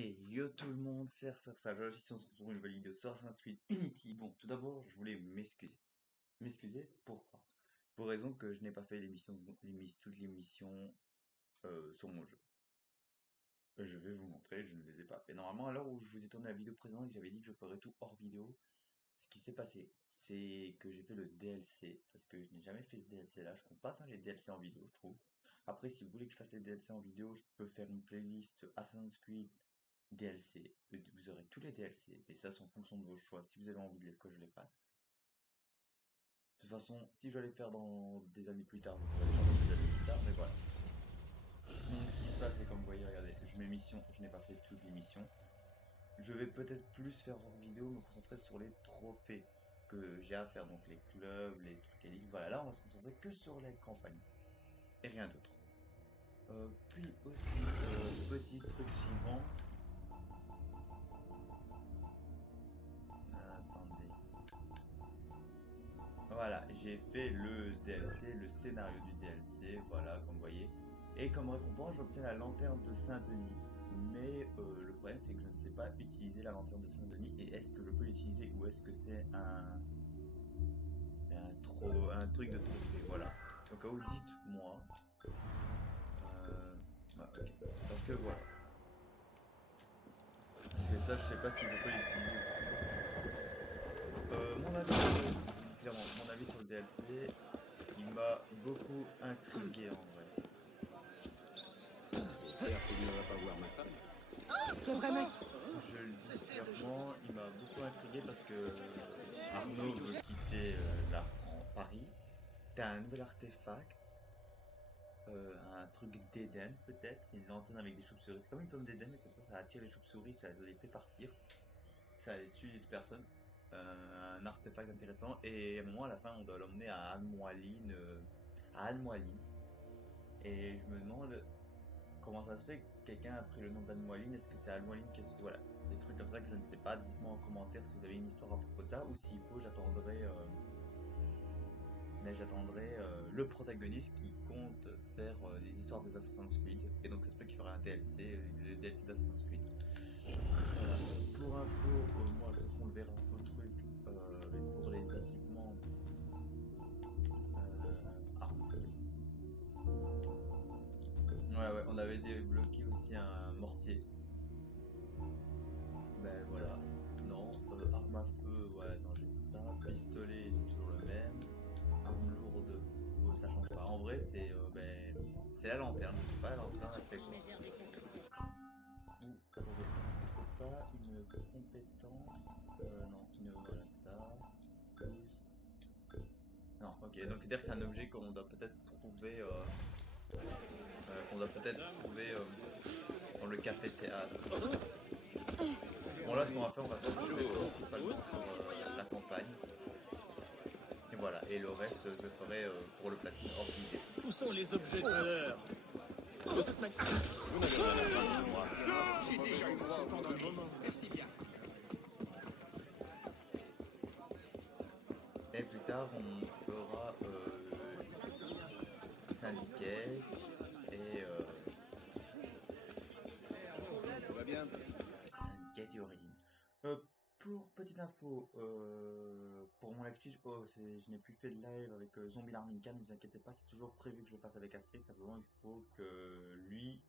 Et yo tout le monde, c'est Josh, ici on se retrouve pour une nouvelle vidéo sur Assassin's Creed Unity. Bon, tout d'abord, je voulais m'excuser. M'excuser, pourquoi? Pour raison que je n'ai pas fait toutes les missions sur mon jeu. Je vais vous montrer, je ne les ai pas fait. Normalement, à l'heure où je vous ai tourné la vidéo précédente et que j'avais dit que je ferais tout hors vidéo, ce qui s'est passé, c'est que j'ai fait le DLC, parce que je n'ai jamais fait ce DLC là, je compte pas faire les DLC en vidéo, je trouve. Après, si vous voulez que je fasse les DLC en vidéo, je peux faire une playlist Assassin's Creed DLC. Vous aurez tous les DLC, et ça c'est en fonction de vos choix, si vous avez envie que je les fasse. De toute façon, si je dois les faire dans des années plus tard, je pourrais les faire dans des années plus tard, mais voilà. Donc ce qui se passe, c'est comme vous voyez, regardez, je mets mission, je n'ai pas fait toutes les missions. Je vais peut-être plus faire hors vidéo, me concentrer sur les trophées que j'ai à faire, donc les clubs, les trucs Elix, voilà, là on va se concentrer que sur les campagnes, et rien d'autre. Puis aussi, petit truc suivant, attendez. Voilà, j'ai fait le DLC, le scénario du DLC, voilà, comme vous voyez. Et comme récompense, j'obtiens la lanterne de Saint-Denis. Mais le problème, c'est que je ne sais pas utiliser la lanterne de Saint-Denis. Et est-ce que je peux l'utiliser ou est-ce que c'est un truc de trophée, voilà. Donc, à vous dites-moi. Ouais, ok. Parce que voilà. Parce que ça, je sais pas si je peux l'utiliser ou pas. Mon avis, je vous dis clairement, mon avis sur le DLC, il m'a beaucoup intrigué en vrai. J'espère que je ne vais pas voir ma femme. C'est vraiment. Je le dis clairement, il m'a beaucoup intrigué parce que Arnaud veut quitter Paris. T'as un nouvel artefact, un truc d'Éden peut-être, c'est une lanterne avec des chauves-souris. C'est comme une pomme d'Éden, mais cette fois ça attire les chauves-souris, ça les fait partir, ça les tue les personnes. Un artefact intéressant. Et à un moment, à la fin, on doit l'emmener à Anne-Moiline, Et je me demande, comment ça se fait que quelqu'un a pris le nom d'Anne Moline? Est-ce que c'est Anne Moline? Qu'est-ce que voilà, des trucs comme ça que je ne sais pas. Dites-moi en commentaire si vous avez une histoire à propos de ça ou s'il faut, j'attendrai le protagoniste qui compte faire les histoires des Assassin's Creed. Et donc ça se peut qu'il fera un DLC, le DLC d'Assassin's Creed. Voilà. Pour info, moi quand on le verra au truc pour les équipements, ouais, on avait débloqué aussi un mortier. Ben voilà. Non, arme à feu, ouais, non, j'ai ça. Pistolet, j'ai toujours le même. Arme lourde, oh, ça change pas. En vrai, c'est la lanterne. Je sais pas, la lanterne, elle fait quoi? Ou, attendez, est-ce que c'est pas une compétence? Non, voilà ça. Pouce. Non, ok, donc c'est-à-dire que c'est un objet qu'on doit peut-être trouver dans le café théâtre. Bon là, ce qu'on va faire, on va se concentrer principalement sur la campagne. Et voilà, et le reste, je le ferai pour le platine hors vidéo. Où sont les objets de valeur? De toute manière. Vous n'avez rien à faire de moi. J'ai déjà eu mon temps dans le moment. Merci bien. Et plus tard, on fera Syndicate et Tout va bien? Syndicate et Origin. Pour petite info, pour mon live Twitch, je n'ai plus fait de live avec Zombie Larmincan, ne vous inquiétez pas, c'est toujours prévu que je le fasse avec Astrid, simplement il faut que lui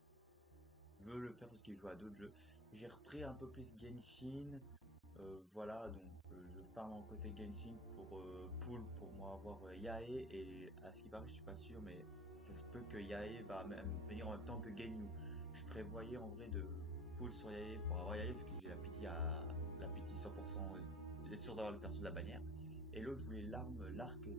veut le faire parce qu'il joue à d'autres jeux. J'ai repris un peu plus Genshin, voilà, donc je farm en côté Genshin pour Pool pour moi avoir Yae, et à ce qui paraît, je suis pas sûr, mais ça se peut que Yae va même venir en même temps que Genyu. Je prévoyais en vrai de Pool sur Yae pour avoir Yae parce que j'ai la pitié 100%, d'être sûr d'avoir le perso de la bannière. Et l'autre, je voulais l'arc de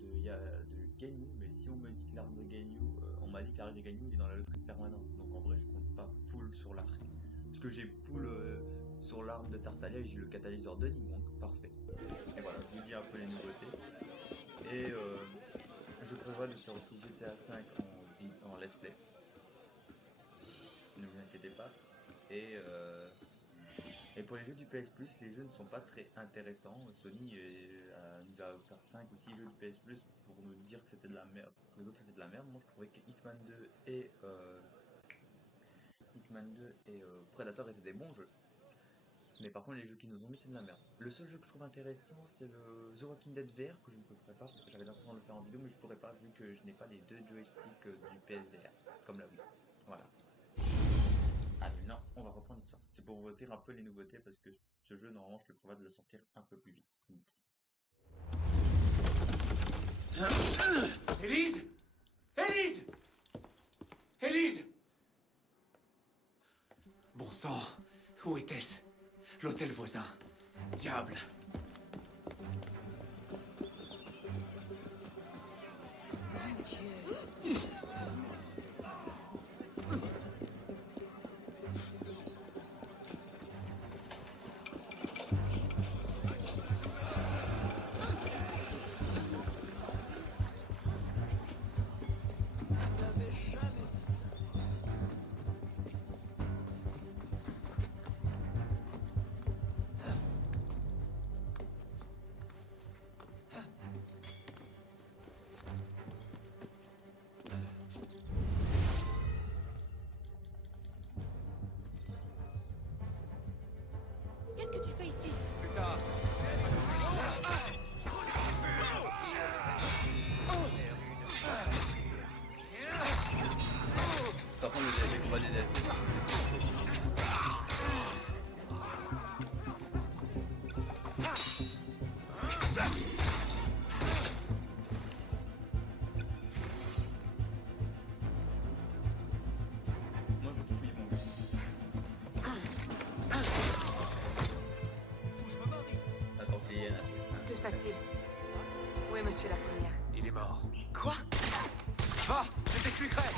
Genyu, mais si on me dit que l'arc de Genyu, on m'a dit que l'arc de Genyu il est dans la loterie permanente, donc en vrai, je compte pas Pool sur l'arc. Parce que j'ai Pool sur l'arme de Tartaglia et j'ai le catalyseur de Nigong, parfait. Et voilà, je vous dis un peu les nouveautés. Et je prévois de faire aussi GTA 5 en let's play. Ne vous inquiétez pas. Et, euh, et pour les jeux du PS Plus, les jeux ne sont pas très intéressants. Sony nous a offert 5 ou 6 jeux du PS Plus pour nous dire que c'était de la merde. Pour les autres, c'était de la merde. Moi, je trouvais que Hitman 2 et Predator étaient des bons jeux. Mais par contre, les jeux qui nous ont mis, c'est de la merde. Le seul jeu que je trouve intéressant, c'est le The Walking Dead VR, que je ne pourrais pas. J'avais l'intention de le faire en vidéo, mais je pourrais pas, vu que je n'ai pas les deux joysticks du PSVR, comme la Wii. Voilà. Ah mais non, on va reprendre l'histoire. C'était pour vous dire un peu les nouveautés, parce que ce jeu, normalement, je le prévois de le sortir un peu plus vite. Élise Élise Élise Bon sang, où était-ce? L'hôtel voisin. Diable. J'avais jamais vu ça. Qu'est-ce que tu fais ici? Plus tard. Par contre, les combats des DLC. Moi, je te fouille mon gars. Attends, qu'il y ait un assassin. Que se passe-t-il? Où est monsieur la première? Il est mort. Quoi? Va, je t'expliquerai.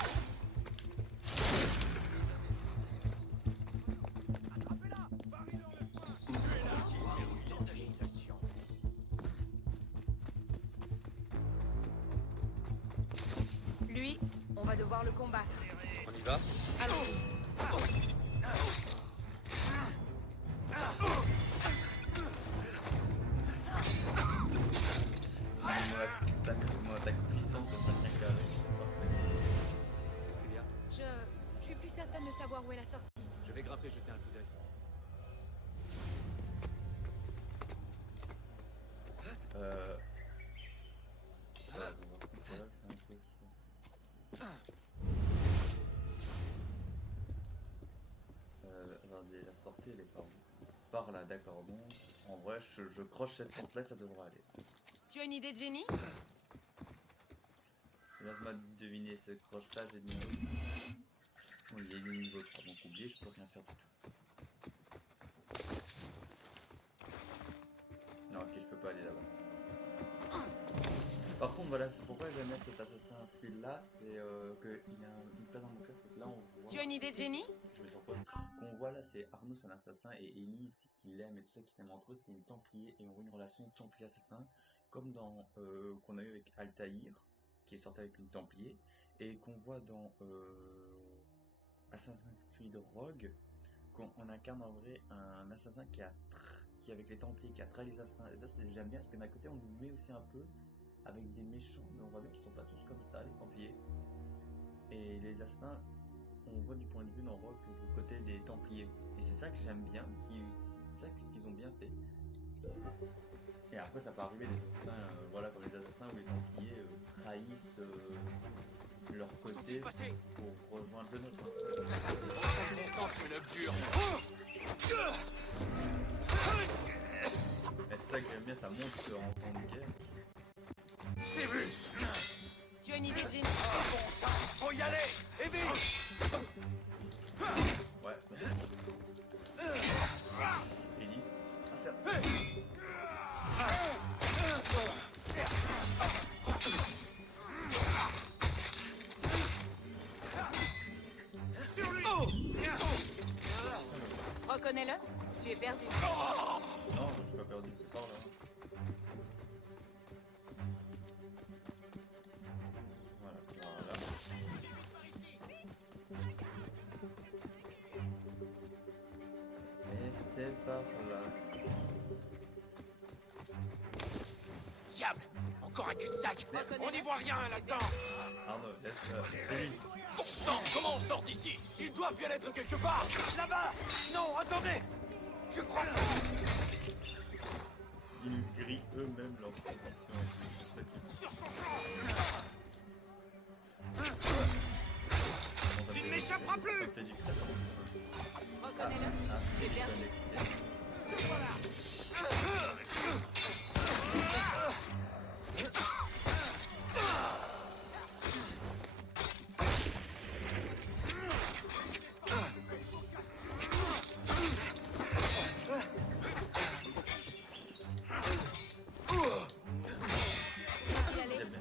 Lui, on va devoir le combattre. On y va? Allons-y. Mon attaque puissante de 5 carré. Parfait. Qu'est-ce qu'il y a? Je suis plus certaine de savoir où est la sortie. Je vais grimper, jeter un coup d'œil. Voilà, c'est un peu chaud. Attendez, la sortie elle est par où? Par là, d'accord. Bon, en vrai, je croche cette porte là, ça devrait aller. Tu as une idée de génie? Laisse-moi deviner ce croche là, j'ai dit. Bon, il y a le niveau 3, donc oubliez, je peux rien faire du tout. Non, ok, je peux pas aller là-bas. Par contre, voilà, c'est pourquoi j'aime bien cet Assassin's Creed là, c'est qu'il a une place dans mon cœur, c'est que là on voit. Tu as une idée de génie? Je me surpose. Qu'on voit là, c'est Arnaud, c'est un assassin, et Elise qui l'aime et tout ça, qui s'aime entre eux, c'est une Templier, et on voit une relation Templier-assassin, comme dans qu'on a eu avec Altaïr, qui est sorti avec une Templier, et qu'on voit dans Assassin's Creed Rogue, qu'on incarne en vrai un assassin qui est avec les Templiers, qui a trahi les assassins. Et ça, j'aime bien, parce que d'un côté, on nous met aussi un peu avec des méchants, mais on voit bien qu'ils sont pas tous comme ça, les Templiers. Et les assassins, on voit du point de vue dans Rogue du côté des Templiers. Et c'est ça que j'aime bien, c'est ça qu'ils ont bien fait. Et après, ça peut arriver des assassins, voilà, comme les assassins ou les Templiers trahissent leur côté pour rejoindre le nôtre. Mon sang sur une œuf dur. Et c'est ça que j'aime bien, ça montre en temps de guerre. Je t'ai vu. Tu as une idée de génie? Bon sang, faut y aller. Et vite. Ouais. Elise. Ah, c'est... Reconnais-le? Tu es perdu. Non, je suis pas perdu, c'est par là. Voilà, voilà. Et c'est par là. Diable. encore un cul-de-sac. Reconnais-le. On n'y voit rien là-dedans. Arnaud, laisse Céline. Bon sang, comment on sort d'ici? Ils doivent bien être quelque part. Là-bas. Non, attendez. Je crois que... Ils grillent eux-mêmes leur position. Sur son flanc. Il n'échappera plus. Ça fait du stress. Reconnais-le. Tu es perdu. Il allait. Très bien.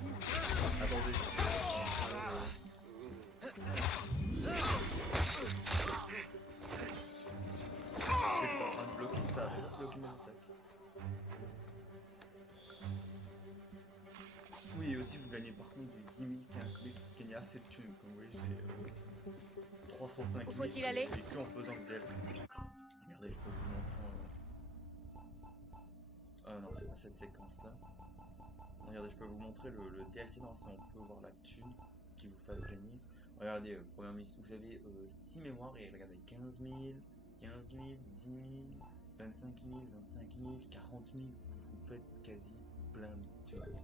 Attendez. C'est pas en train de bloquer ça, c'est bloquer mes attaques. Oui, et aussi vous gagnez par contre des 10 000 qui incluent, vous gagnez assez de thunes. Comme vous voyez, j'ai 305 000. Où faut-il aller? Et que en faisant le DLC. Regardez, je peux vous montrer. Ah non, c'est pas cette séquence là. Regardez, je peux vous montrer le DLC dans si on peut voir la thune qui vous fasse gagner. Regardez, première mission, vous avez 6 mémoires et regardez 15 000, 15 000, 10 000, 25 000, 25 000, 40 000. Vous faites quasi plein de thunes.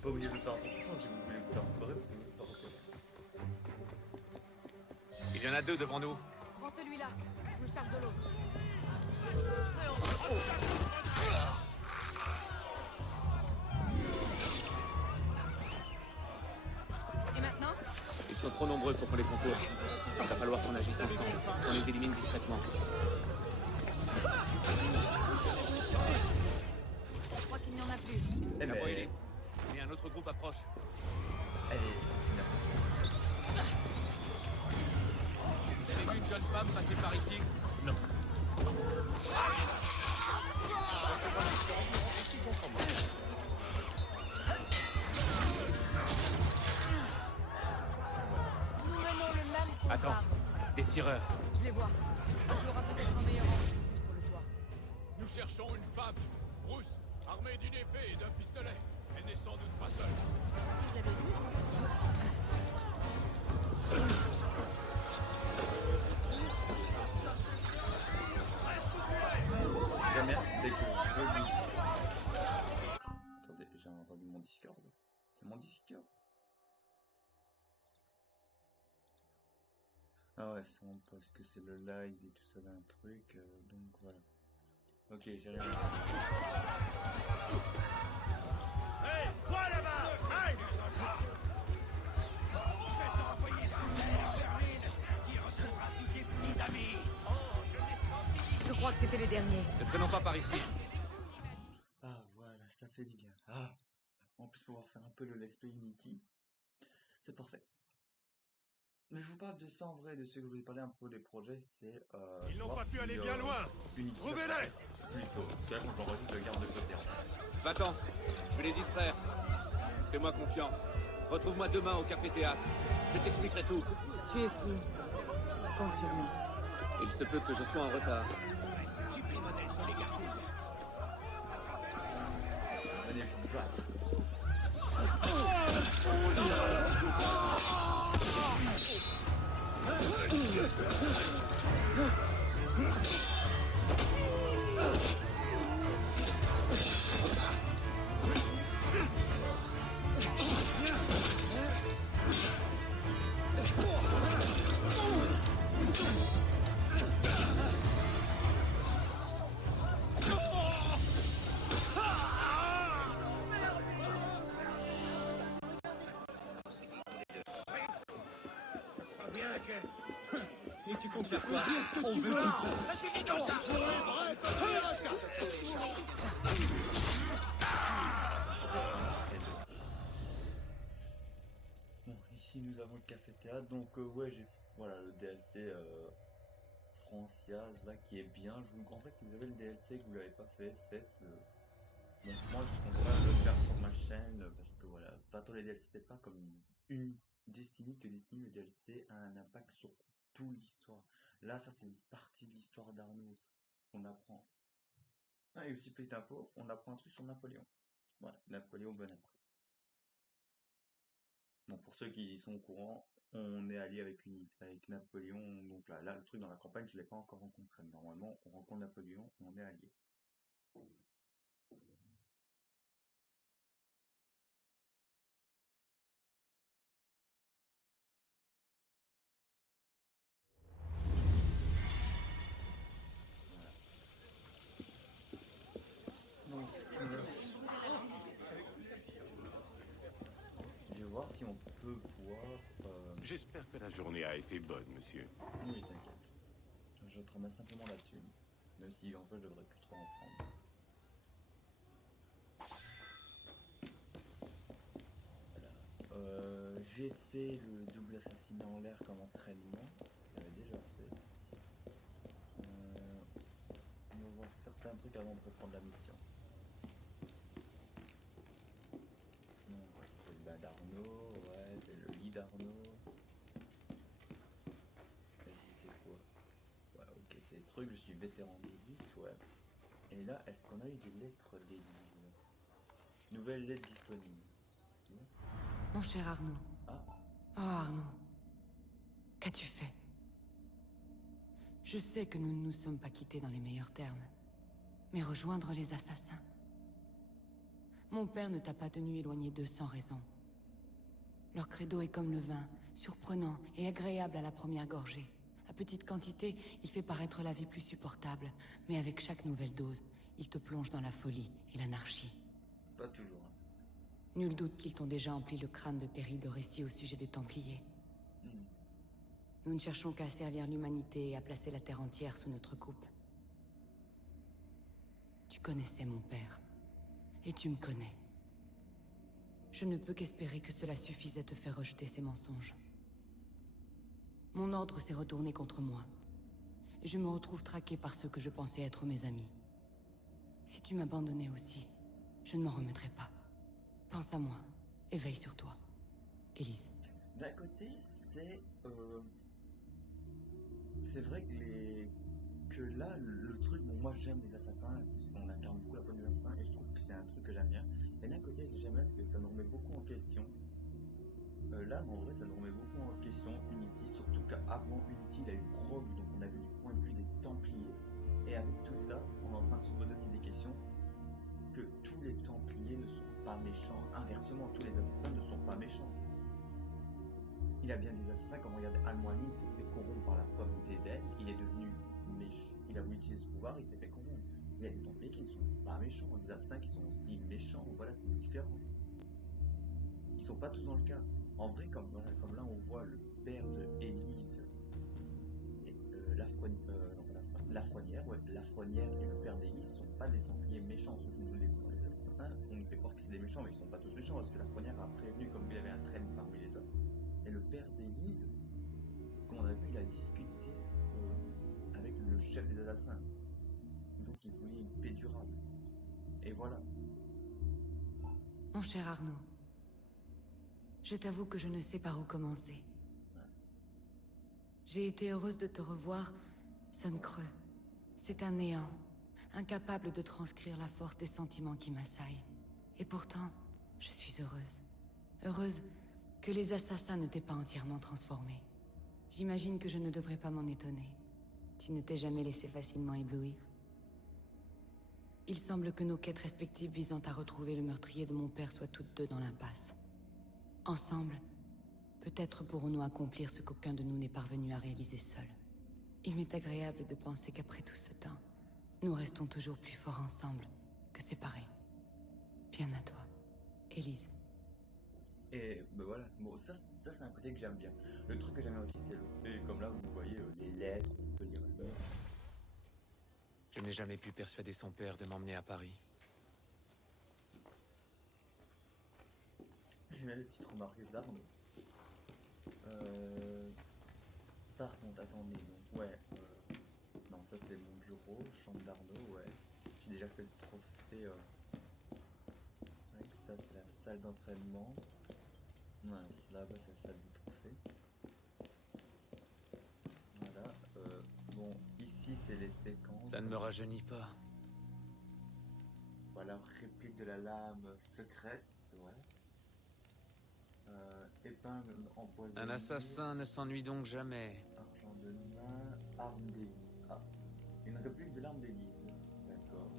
Pas obligé de le faire à 100%, si vous voulez vous faire repérer, vous pouvez le faire repérer. Il y en a deux devant nous. Prends celui-là. Je me charge de l'autre. Et maintenant? Ils sont trop nombreux pour qu'on les contourne. Il va falloir qu'on agisse ensemble, qu'on les élimine discrètement. Je crois qu'il n'y en a plus. Eh La ben, voie est libre. Mais un autre groupe approche. allez, c'est une association. Vous avez vu une jeune femme passer par ici? Non. Nous menons le même combat. Attends, des tireurs. Je les vois. Il y aura peut-être un meilleur angle sur le toit. Nous cherchons une femme, rousse, armée d'une épée et d'un pistolet. Elle n'est sans doute pas seule. Si je l'avais vu, je m'en souviens. J'aime bien, c'est que je veux lui... Attendez, j'ai entendu mon Discord. C'est mon Discord? Ah ouais, c'est parce que c'est le live et tout ça d'un truc, donc voilà. Ok, j'ai rien Hey, toi là-bas! Hey! Je crois que c'était les derniers. Ne traînons pas par ici. Ah voilà, ça fait du bien. Ah, en plus pouvoir faire un peu le let's play Unity, c'est parfait. Mais je vous parle de ça en vrai, de ce que je voulais parler un peu des projets, c'est... Ils n'ont voir pas pu si, aller bien loin. Unity Trouvez-les. plutôt. Parce que là, quand j'enregistre, je garde de côté. Va-t'en, je vais les distraire. Fais-moi confiance. Retrouve-moi demain au café-théâtre. Je t'expliquerai tout. Tu es fou. Compte sur moi. Il se peut que je sois en retard. Venez, je vous passe. Et tu comptes faire quoi? On veut ça suffit comme ça. Bon, ici nous avons le café-théâtre, donc ouais, j'ai... Voilà, le DLC Francial, là, qui est bien. En fait, si vous avez le DLC et que vous l'avez pas fait, faites-le. Donc moi, je compte pas le faire sur ma chaîne, parce que voilà, pas tous les DLC, c'est pas comme une Destiny, que Destiny, le DLC a un impact sur toute l'histoire. Là, ça, c'est une partie de l'histoire d'Arnaud qu'on apprend. Ah, et aussi, petite info, on apprend un truc sur Napoléon. Voilà, Napoléon Bonaparte. Bon, pour ceux qui sont au courant, on est allié avec Napoléon. Donc là, le truc dans la campagne, je l'ai pas encore rencontré. Mais normalement, on rencontre Napoléon, on est allié. Donc, je vais voir si on peut voir. J'espère que la journée a été bonne, monsieur. Oui, t'inquiète. Je te remets simplement là-dessus. Même si en fait, je devrais plus trop en prendre. J'ai fait le double assassinat en l'air comme entraînement. J'avais déjà fait. On va voir certains trucs avant de reprendre la mission. Donc, ouais, c'est le bas d'Arnaud, ouais, c'est le lit d'Arnaud. Et ici, c'est quoi? Ouais, ok, c'est des trucs, je suis vétéran d'élite, ouais. Et là, est-ce qu'on a eu des lettres d'Élise? Nouvelle lettre disponible. Mon cher Arnaud. Ah, Oh Arnaud. Qu'as-tu fait? Je sais que nous ne nous sommes pas quittés dans les meilleurs termes. Mais rejoindre les assassins... Mon père ne t'a pas tenu éloigné d'eux sans raison. Leur credo est comme le vin, surprenant et agréable à la première gorgée. À petite quantité, il fait paraître la vie plus supportable, mais avec chaque nouvelle dose, il te plonge dans la folie et l'anarchie. pas toujours. Hein. Nul doute qu'ils t'ont déjà empli le crâne de terribles récits au sujet des Templiers. Hmm. Nous ne cherchons qu'à servir l'humanité et à placer la Terre entière sous notre coupe. Tu connaissais mon père. Et tu me connais. Je ne peux qu'espérer que cela suffise à te faire rejeter ces mensonges. Mon ordre s'est retourné contre moi. Et je me retrouve traqué par ceux que je pensais être mes amis. Si tu m'abandonnais aussi, je ne m'en remettrai pas. Pense à moi, et veille sur toi. Élise. D'un côté, c'est vrai que là, le truc, bon, moi j'aime les assassins, parce qu'on incarne beaucoup la peau des assassins, et je trouve que c'est un truc que j'aime bien. Et d'un côté, j'aime bien parce que ça nous remet beaucoup en question. Là, en vrai, ça nous remet beaucoup en question Unity, surtout qu'avant Unity, il a eu Rogue, donc on a vu du point de vue des Templiers. Et avec tout ça, on est en train de se poser aussi des questions que tous les Templiers ne sont pas méchants. Inversement, tous les assassins ne sont pas méchants. Il a bien des assassins, comme regardez, Al-Mualim s'est fait corrompre par la pomme d'Éden, il est devenu méchant, il a voulu utiliser ce pouvoir, il s'est fait corrompre. Il y a des Templiers qui ne sont pas méchants, des assassins qui sont aussi méchants, voilà, c'est différent. Ils sont pas tous dans le cas. En vrai, comme là on voit le père de Élise, Lafrenière, ouais, Lafrenière et le père d'Élise sont pas des Templiers méchants, les assassins, on nous fait croire que c'est des méchants, mais ils sont pas tous méchants, parce que Lafrenière a prévenu comme il avait un traîne parmi les autres. Et le père d'Élise, comme on a vu, il a discuté avec le chef des assassins. Donc il voulait une paix durable. Et voilà. Mon cher Arnaud, je t'avoue que je ne sais par où commencer. Ouais. J'ai été heureuse de te revoir, sonne creux. C'est un néant, incapable de transcrire la force des sentiments qui m'assaillent. Et pourtant, je suis heureuse. Heureuse que les assassins ne t'aient pas entièrement transformé. J'imagine que je ne devrais pas m'en étonner. Tu ne t'es jamais laissé facilement éblouir. Il semble que nos quêtes respectives visant à retrouver le meurtrier de mon père soient toutes deux dans l'impasse. Ensemble, peut-être pourrons-nous accomplir ce qu'aucun de nous n'est parvenu à réaliser seul. Il m'est agréable de penser qu'après tout ce temps, nous restons toujours plus forts ensemble que séparés. Bien à toi, Élise. Et ben voilà, bon, ça c'est un côté que j'aime bien. Le truc que j'aime bien aussi, c'est le fait, comme là vous voyez, les lettres, on peut lire le... Je n'ai jamais pu persuader son père de m'emmener à Paris. J'aime bien les petites remarques d'Arnaud. Par contre, attendez, donc ouais, non, ça c'est mon bureau, chambre d'Arnaud, ouais. J'ai déjà fait le trophée, avec ça c'est la salle d'entraînement. Ouais, là-bas c'est la salle du trophée. Voilà, bon, ici c'est les séquences. Ça ne me rajeunit pas. Voilà, réplique de la lame secrète, ouais. Épingle empoisonnée. Un assassin ne s'ennuie donc jamais. Argent de main, arme d'élite. Ah, une réplique de l'arme d'élite. D'accord.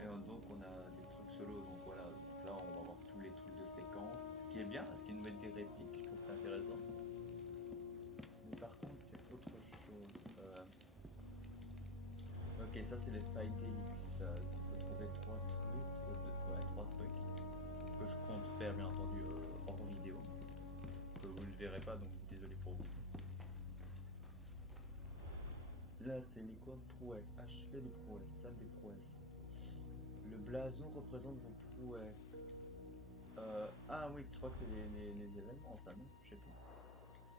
Et donc on a des trucs solo, donc voilà. Donc là on va voir tous les trucs de séquence. Ce qui est bien, parce qu'ils nous mettent des répliques, je trouve que c'est intéressant. Mais par contre c'est autre chose. Ok, ça c'est les failles d'élite. On peut trouver trois trucs. Ouais, trois trucs. Que je compte faire bien entendu hors vidéo. Que vous ne verrez pas, donc désolé pour vous. Là, c'est les quoi? Prouesses. Achever des prouesses. Salle des prouesses. Le blason représente vos prouesses. Ah oui, je crois que c'est les événements, ça, non? Je sais plus.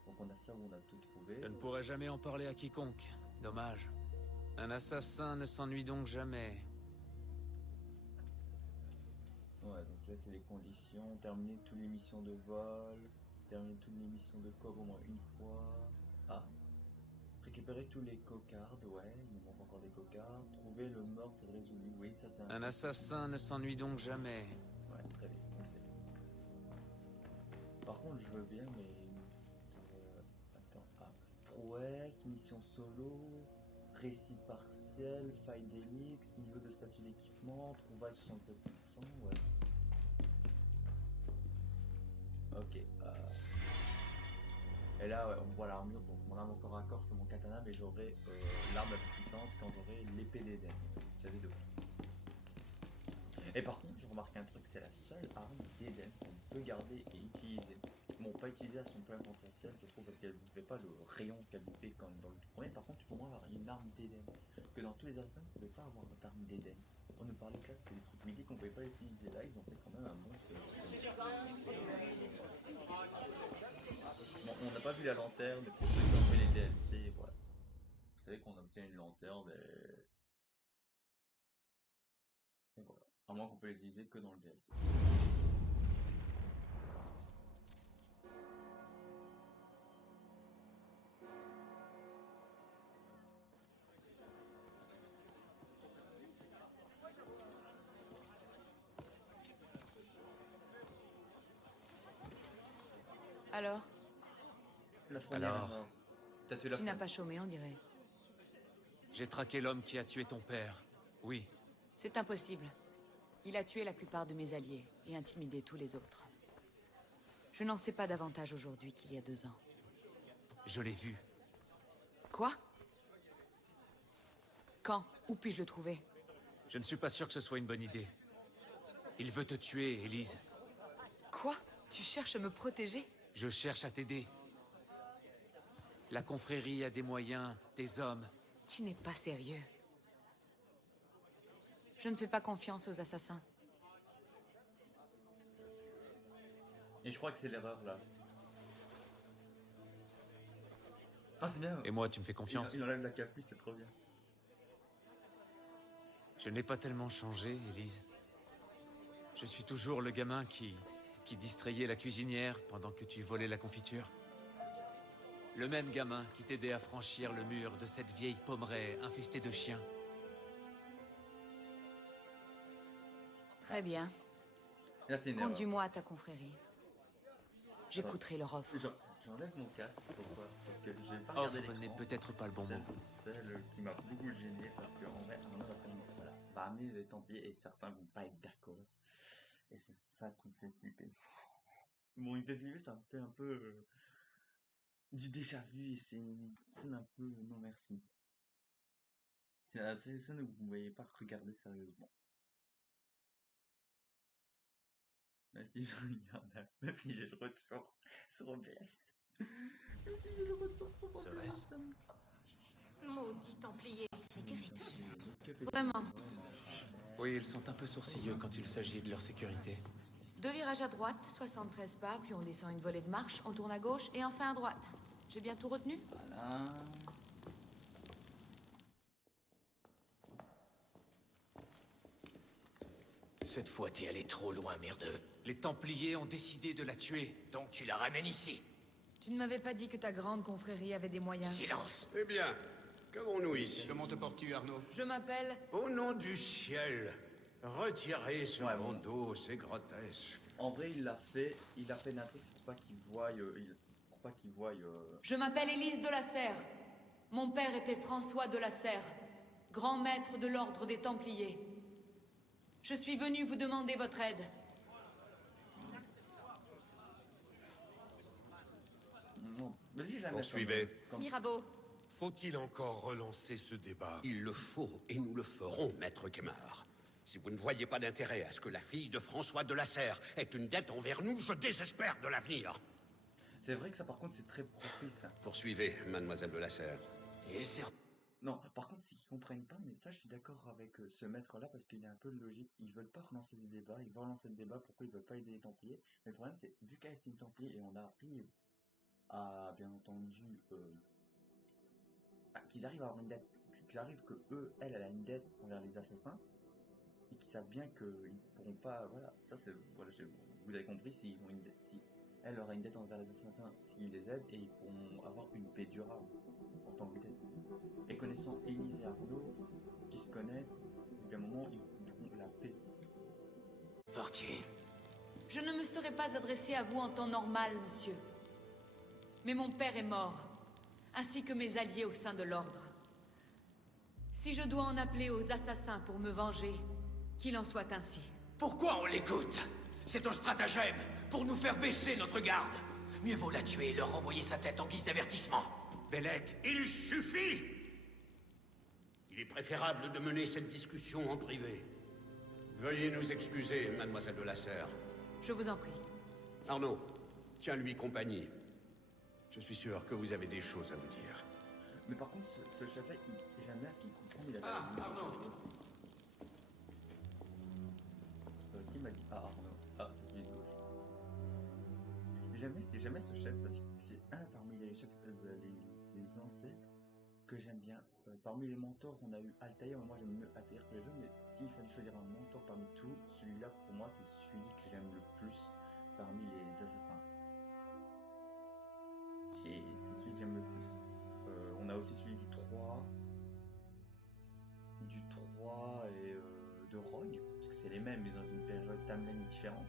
Donc on a ça où on a tout trouvé. Je ne pourrai jamais en parler à quiconque. Dommage. Un assassin ne s'ennuie donc jamais. Ouais, donc là, c'est les conditions. Terminer toutes les missions de vol. Terminer toutes les missions de cob au moins une fois. Ah. Récupérer tous les cocards, ouais, il nous manque encore des cocards. Trouver le meurtre résolu, oui, ça c'est Un assassin ne s'ennuie donc jamais. Ouais, très bien, on le sait. Par contre, je veux bien, mais... Attends, ah. Prouesse, mission solo, récit partiel, faille d'Elix, niveau de statut d'équipement, trouvaille 67%, ouais. Ok, et là, ouais, on voit l'armure, donc mon arme au corps à corps, c'est mon katana, mais j'aurai l'arme la plus puissante quand j'aurai l'épée d'Eden. Vous savez de plus. Et par contre, j'ai remarqué un truc, c'est la seule arme d'Eden qu'on peut garder et utiliser. Bon, pas utiliser à son plein potentiel, je trouve, parce qu'elle vous fait pas le rayon qu'elle vous fait quand dans le premier. Par contre, tu peux au moins avoir une arme d'Eden. Que dans tous les assassins, vous ne pouvez pas avoir votre arme d'Eden. On nous parlait que là, c'était des trucs mythiques qu'on pouvait pas utiliser. Là, ils ont fait quand même un bon truc. Bon, on n'a pas vu la lanterne, mais pour ceux qui ont fait les DLC, voilà. Vous savez qu'on obtient une lanterne et voilà. À moins qu'on peut les utiliser que dans le DLC. Alors, La première Alors, est morte. T'as tué la tu n'as femme. pas chômé, on dirait. J'ai traqué l'homme qui a tué ton père. Oui. C'est impossible. Il a tué la plupart de mes alliés et intimidé tous les autres. Je n'en sais pas davantage aujourd'hui qu'il y a 2 ans. Je l'ai vu. Quoi? Quand? Où puis-je le trouver? Je ne suis pas sûr que ce soit une bonne idée. Il veut te tuer, Élise. Quoi? Tu cherches à me protéger? Je cherche à t'aider. La confrérie a des moyens, des hommes. Tu n'es pas sérieux. Je ne fais pas confiance aux assassins. Et je crois que c'est l'erreur là. Ah, c'est bien. Et moi, tu me fais confiance? Il enlève la capuche, c'est trop bien. Je n'ai pas tellement changé, Élise. Je suis toujours le gamin qui distrayait la cuisinière pendant que tu volais la confiture. Le même gamin qui t'aidait à franchir le mur de cette vieille pommeraie infestée de chiens. Très bien. Là, c'est une erreur. Conduis-moi à ta confrérie. J'écouterai leur offre. J'enlève mon casque, pourquoi? Parce que j'ai pas regardé Offre n'est l'écran. peut-être pas le bon mot. C'est celle qui m'a beaucoup gêné parce qu'en vrai, Arnaud va amener les Templiers et certains vont pas être d'accord. Et c'est ça qui me fait flipper. Bon, il me fait flipper, ça me fait un peu du déjà vu et c'est une scène un peu non merci. C'est une scène où vous ne voyez pas regarder sérieusement. Même si je regarde, même si j'ai le retour sur OBS. Même si j'ai le retour sur OBS. Serait-ce? Maudit Templier. Vraiment. Oui, ils sont un peu sourcilleux quand il s'agit de leur sécurité. 2 virages à droite, 73 pas, puis on descend une volée de marche, on tourne à gauche et enfin à droite. J'ai bien tout retenu? Voilà. Cette fois, t'es allé trop loin, merdeux. Les Templiers ont décidé de la tuer. Donc tu la ramènes ici. Tu ne m'avais pas dit que ta grande confrérie avait des moyens. Silence. Eh bien, qu'avons-nous ici? Comment te portes-tu, Arnaud? Je m'appelle... Au nom du ciel, Retirez ce Ouais, bon. bandeau, c'est grotesque. En vrai, il a fait Natrix pour pas qu'il voie, pour pas qu'il voie. Je m'appelle Élise de la Serre. Mon père était François de la Serre, grand maître de l'ordre des Templiers. Je suis venu vous demander votre aide. Non, mais lui, jamais. Poursuivez. Mirabeau, Faut-il encore relancer ce débat? Il le faut, et nous le ferons, maître Guémard. Si vous ne voyez pas d'intérêt à ce que la fille de François de la Serre ait une dette envers nous, je désespère de l'avenir. C'est vrai que ça, par contre, c'est très profit, ça. Poursuivez, mademoiselle de la Serre. Et c'est... Non, par contre, c'est qu'ils comprennent pas, mais ça, je suis d'accord avec ce maître-là parce qu'il y a un peu de logique. Ils veulent pas relancer ce débat, ils veulent relancer le débat. Pourquoi ils veulent pas aider les Templiers? Mais le problème, c'est vu qu'elle est une Templier et on arrive à, bien entendu, qu'ils arrivent à avoir une dette, qu'ils arrivent que eux, elle a une dette envers les assassins et qu'ils savent bien qu'ils pourront pas. Voilà, ça, c'est voilà, vous avez compris s'ils ont une dette, si elle aura une dette envers les assassins, s'ils les aident et ils pourront avoir une paix durable en tant que telle. Et connaissant Élise et Arnaud, qui se connaissent, depuis un moment, ils voudront la paix. Portier. Je ne me serais pas adressé à vous en temps normal, monsieur. Mais mon père est mort, ainsi que mes alliés au sein de l'Ordre. Si je dois en appeler aux assassins pour me venger, qu'il en soit ainsi. Pourquoi on l'écoute? C'est un stratagème pour nous faire baisser notre garde. Mieux vaut la tuer et leur renvoyer sa tête en guise d'avertissement. Bellec, Il suffit! Il est préférable de mener cette discussion en privé. Veuillez nous excuser, mademoiselle de la Serre. Je vous en prie. Arnaud, tiens-lui compagnie. Je suis sûr que vous avez des choses à vous dire. Mais par contre, ce chef-là, j'aime bien ce qu'il comprend, il a Arnaud! Qui m'a dit Arnaud. Ah, c'est celui de gauche. J'aime bien ce chef parce que c'est un parmi les chefs, les ancêtres que j'aime bien. Parmi les mentors, on a eu Altaïr, mais moi j'aime mieux Altaïr que les autres, mais s'il fallait choisir un mentor parmi tous, celui-là pour moi c'est celui que j'aime le plus parmi les assassins. C'est celui que j'aime le plus. On a aussi celui du 3 et de Rogue, parce que c'est les mêmes mais dans une période timeline différente.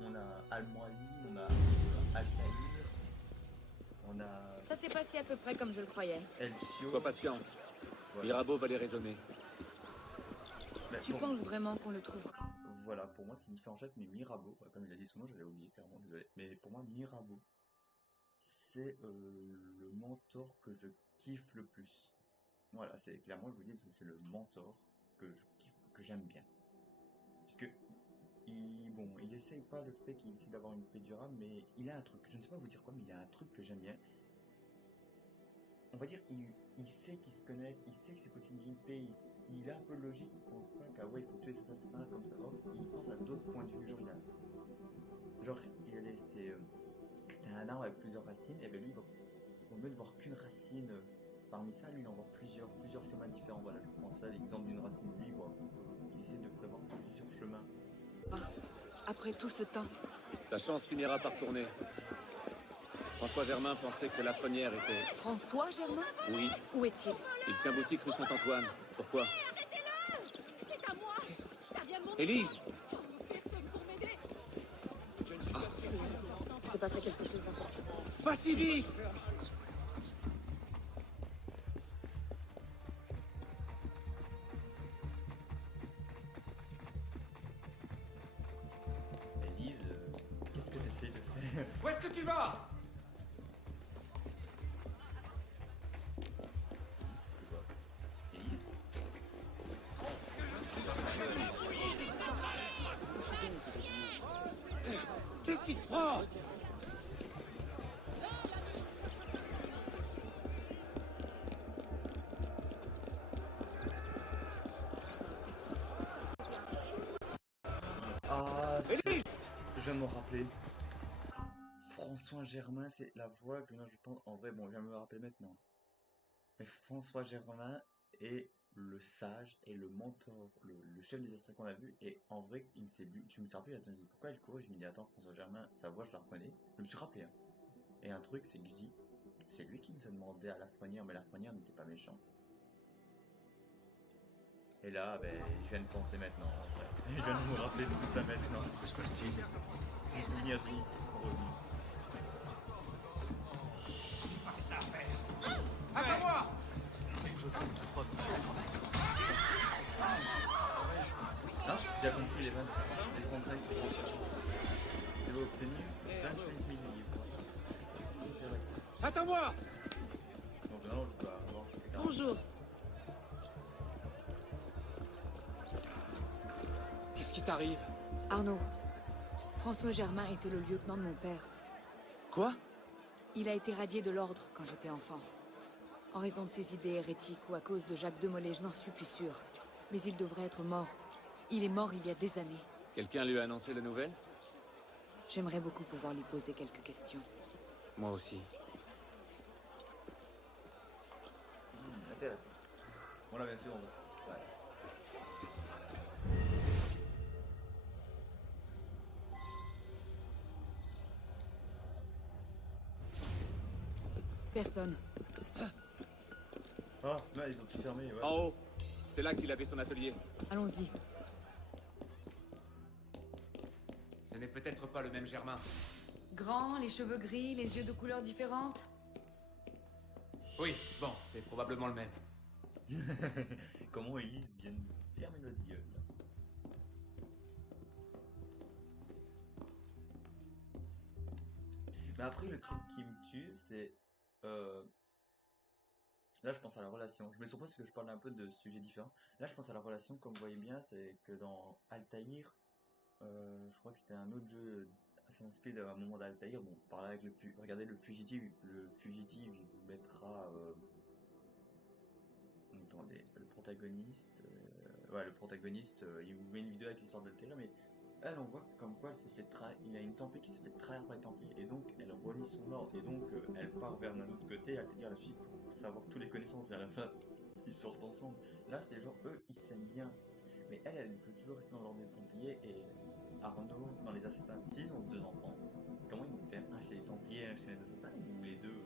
On a Al-Muali, on a Altaïr, on a ça s'est passé à peu près comme je le croyais. Elcio. Sois patiente. Voilà. Mirabeau va les raisonner. Mais Tu pour- penses vraiment qu'on le trouvera? Voilà, pour moi c'est différent chef, mais Mirabeau, comme il a dit son nom, j'avais oublié clairement, désolé. Mais pour moi, Mirabeau, c'est le mentor que je kiffe le plus. Voilà, c'est clairement, je vous dis, c'est le mentor que je kiffe, que j'aime bien. Parce que, il essaye pas le fait qu'il essaie d'avoir une paix durable, mais il a un truc, je ne sais pas vous dire quoi, mais il a un truc que j'aime bien. On va dire qu'il sait qu'ils se connaissent, il sait que c'est possible une paix, il a un peu de logique, il pense pas qu'ah ouais, il faut tuer cet assassin comme ça, hop, il pense à d'autres points de vue, genre, t'as un arbre avec plusieurs racines, et bien lui, au lieu de voir qu'une racine parmi ça, lui, il en voit plusieurs chemins différents. Voilà, je prends ça, l'exemple d'une racine, lui, il essaie de prévoir plusieurs chemins. Après tout ce temps, Ta chance finira par tourner. François Germain pensait que la première était... François Germain? Oui, Où est-il? il tient boutique rue Saint-Antoine. Pourquoi? C'est à moi. Ça vient de mon Élise! personne pour m'aider. Il s'est passé quelque chose d'important. Pas si vite! Élise, qu'est-ce que tu essaies de faire? où est-ce que tu vas? Élise? Qu'est-ce qui te prend? Ah, Élise! je viens de me rappeler. François Germain, c'est la voix que non, je pense. En vrai, bon, je viens de me rappeler maintenant. Mais François Germain est le sage et le mentor, le chef des assassins qu'on a vu. Et en vrai, il ne s'est plus. Je me suis rappelé, attends, je me dis pourquoi il courait. Je me dis, attends, François Germain, sa voix, je la reconnais. Je me suis rappelé, hein. Et un truc, c'est que je dis, c'est lui qui nous a demandé à Lafrenière, mais Lafrenière n'était pas méchant. Et là, ben, je viens de penser maintenant, en vrai. Je viens de me rappeler de tout ça maintenant. Que se passe-t-il? Les souvenirs d'Unity sont revenus. Attends-moi! Ah, j'ai compris les 25, les 35 que je recherchais. J'ai obtenu 25 000 livres. Attends-moi! Donc maintenant, je dois avoir jusqu'à 40. Bonjour. Qu'est-ce qui t'arrive? Arnaud, François Germain était le lieutenant de mon père. Quoi? Il a été radié de l'ordre quand j'étais enfant. En raison de ses idées hérétiques ou à cause de Jacques de Molay, je n'en suis plus sûre. Mais il devrait être mort. Il est mort il y a des années. Quelqu'un lui a annoncé la nouvelle? J'aimerais beaucoup pouvoir lui poser quelques questions. Moi aussi. Intéressant. Bon là, bien sûr, on va se... Ouais. Personne. Ah, là, ils ont tout fermé, ouais. En haut. C'est là qu'il avait son atelier. Allons-y. Ce n'est peut-être pas le même Germain. Grand, les cheveux gris, les yeux de couleurs différentes. Oui, bon, c'est probablement le même. Comment Elise vient de fermer notre gueule, là. Mais après, le truc qui me tue, c'est... Là, je pense à la relation. Je me surprends parce que je parle un peu de sujets différents. Là, je pense à la relation, comme vous voyez bien, c'est que dans Altaïr, je crois que c'était un autre jeu Assassin's Creed à un moment d'Altaïr. Bon, par là avec regardez le fugitif, il vous mettra... Attendez, le protagoniste, le protagoniste, il vous met une vidéo avec l'histoire d'Altaïr, mais elle, on voit comme quoi elle s'est fait il a une Templier qui s'est fait trahir par les Templiers, et donc elle renie son ordre, et donc elle part vers un autre côté, Altaïr la suit pour savoir toutes les connaissances, et à la fin, ils sortent ensemble. Là, c'est genre, eux, ils s'aiment bien, mais elle veut toujours rester dans l'ordre des Templiers, et Arnaud, dans les Assassins, s'ils ont 2 enfants, comment ils vont faire? Un chez les Templiers, un chez les Assassins, ou les deux?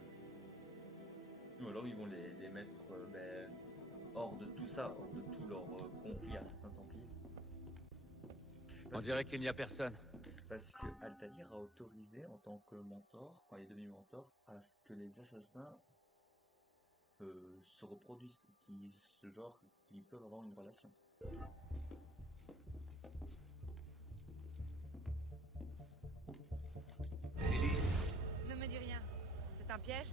Ou alors ils vont les mettre hors de tout ça, hors de tout leur conflit assassin-templier. On dirait qu'il n'y a personne. Parce que Altaïr a autorisé en tant que mentor, quand il est devenu mentor, à ce que les assassins se reproduisent, qu'ils peuvent avoir une relation. Élise, Ne me dis rien. C'est un piège?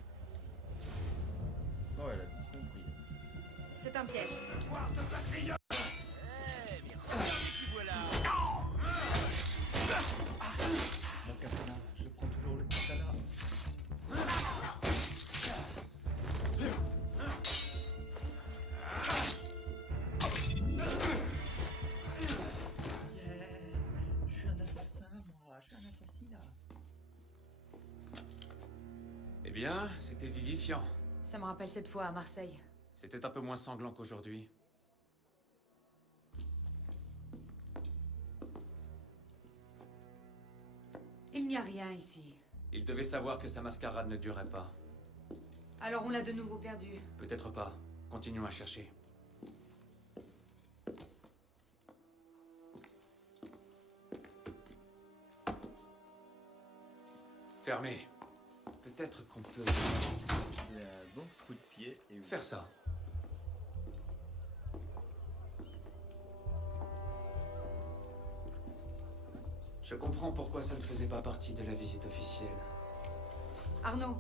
Oh, elle a vite compris. C'est un piège. Mon katana, je prends toujours le katana. Yeah, je suis un assassin, moi, je suis un assassin. eh bien, c'était vivifiant. Ça me rappelle cette fois à Marseille. C'était un peu moins sanglant qu'aujourd'hui. Il n'y a rien ici. Il devait savoir que sa mascarade ne durait pas. Alors on l'a de nouveau perdu. Peut-être pas. Continuons à chercher. Fermé. Peut-être qu'on peut... Il y a un bon coup de pied et... faire ça. Je comprends pourquoi ça ne faisait pas partie de la visite officielle. Arnaud,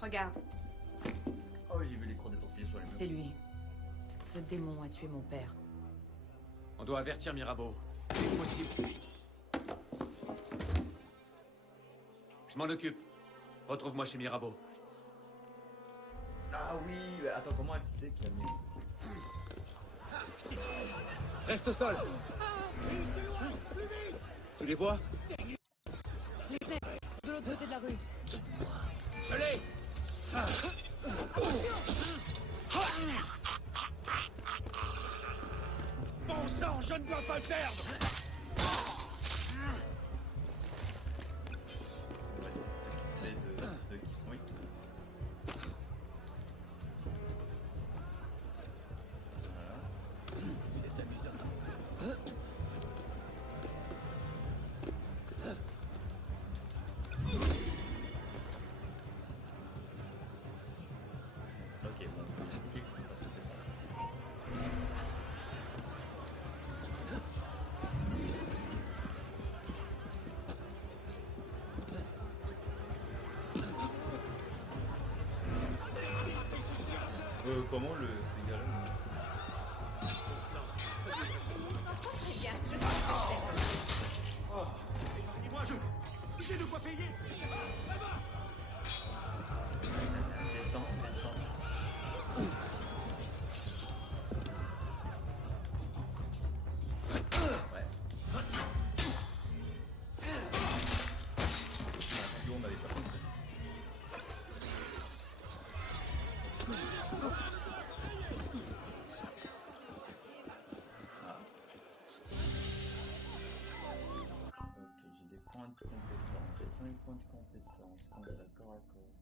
regarde, Oh, j'ai vu les croix des Templiers sur les murs. c'est lui. Ce démon a tué mon père. On doit avertir Mirabeau. C'est possible. Je m'en occupe. Retrouve-moi chez Mirabeau. Ah oui, mais attends, comment elle sait qu'il y a mieux? Reste au sol. Tu les vois? De l'autre côté de la rue. Je l'ai. Bon sang, je ne dois pas le perdre! On va essayer de s'occuper de ceux qui sont ici. Voilà. Comment le ces gars-là Très bien, je Dis-moi, j'ai de quoi payer. descend, descend. Ouais. On n'avait pas compris. Ah. Ok, j'ai des points de compétence. J'ai 5 points de compétence. Comme ça, corps à corps.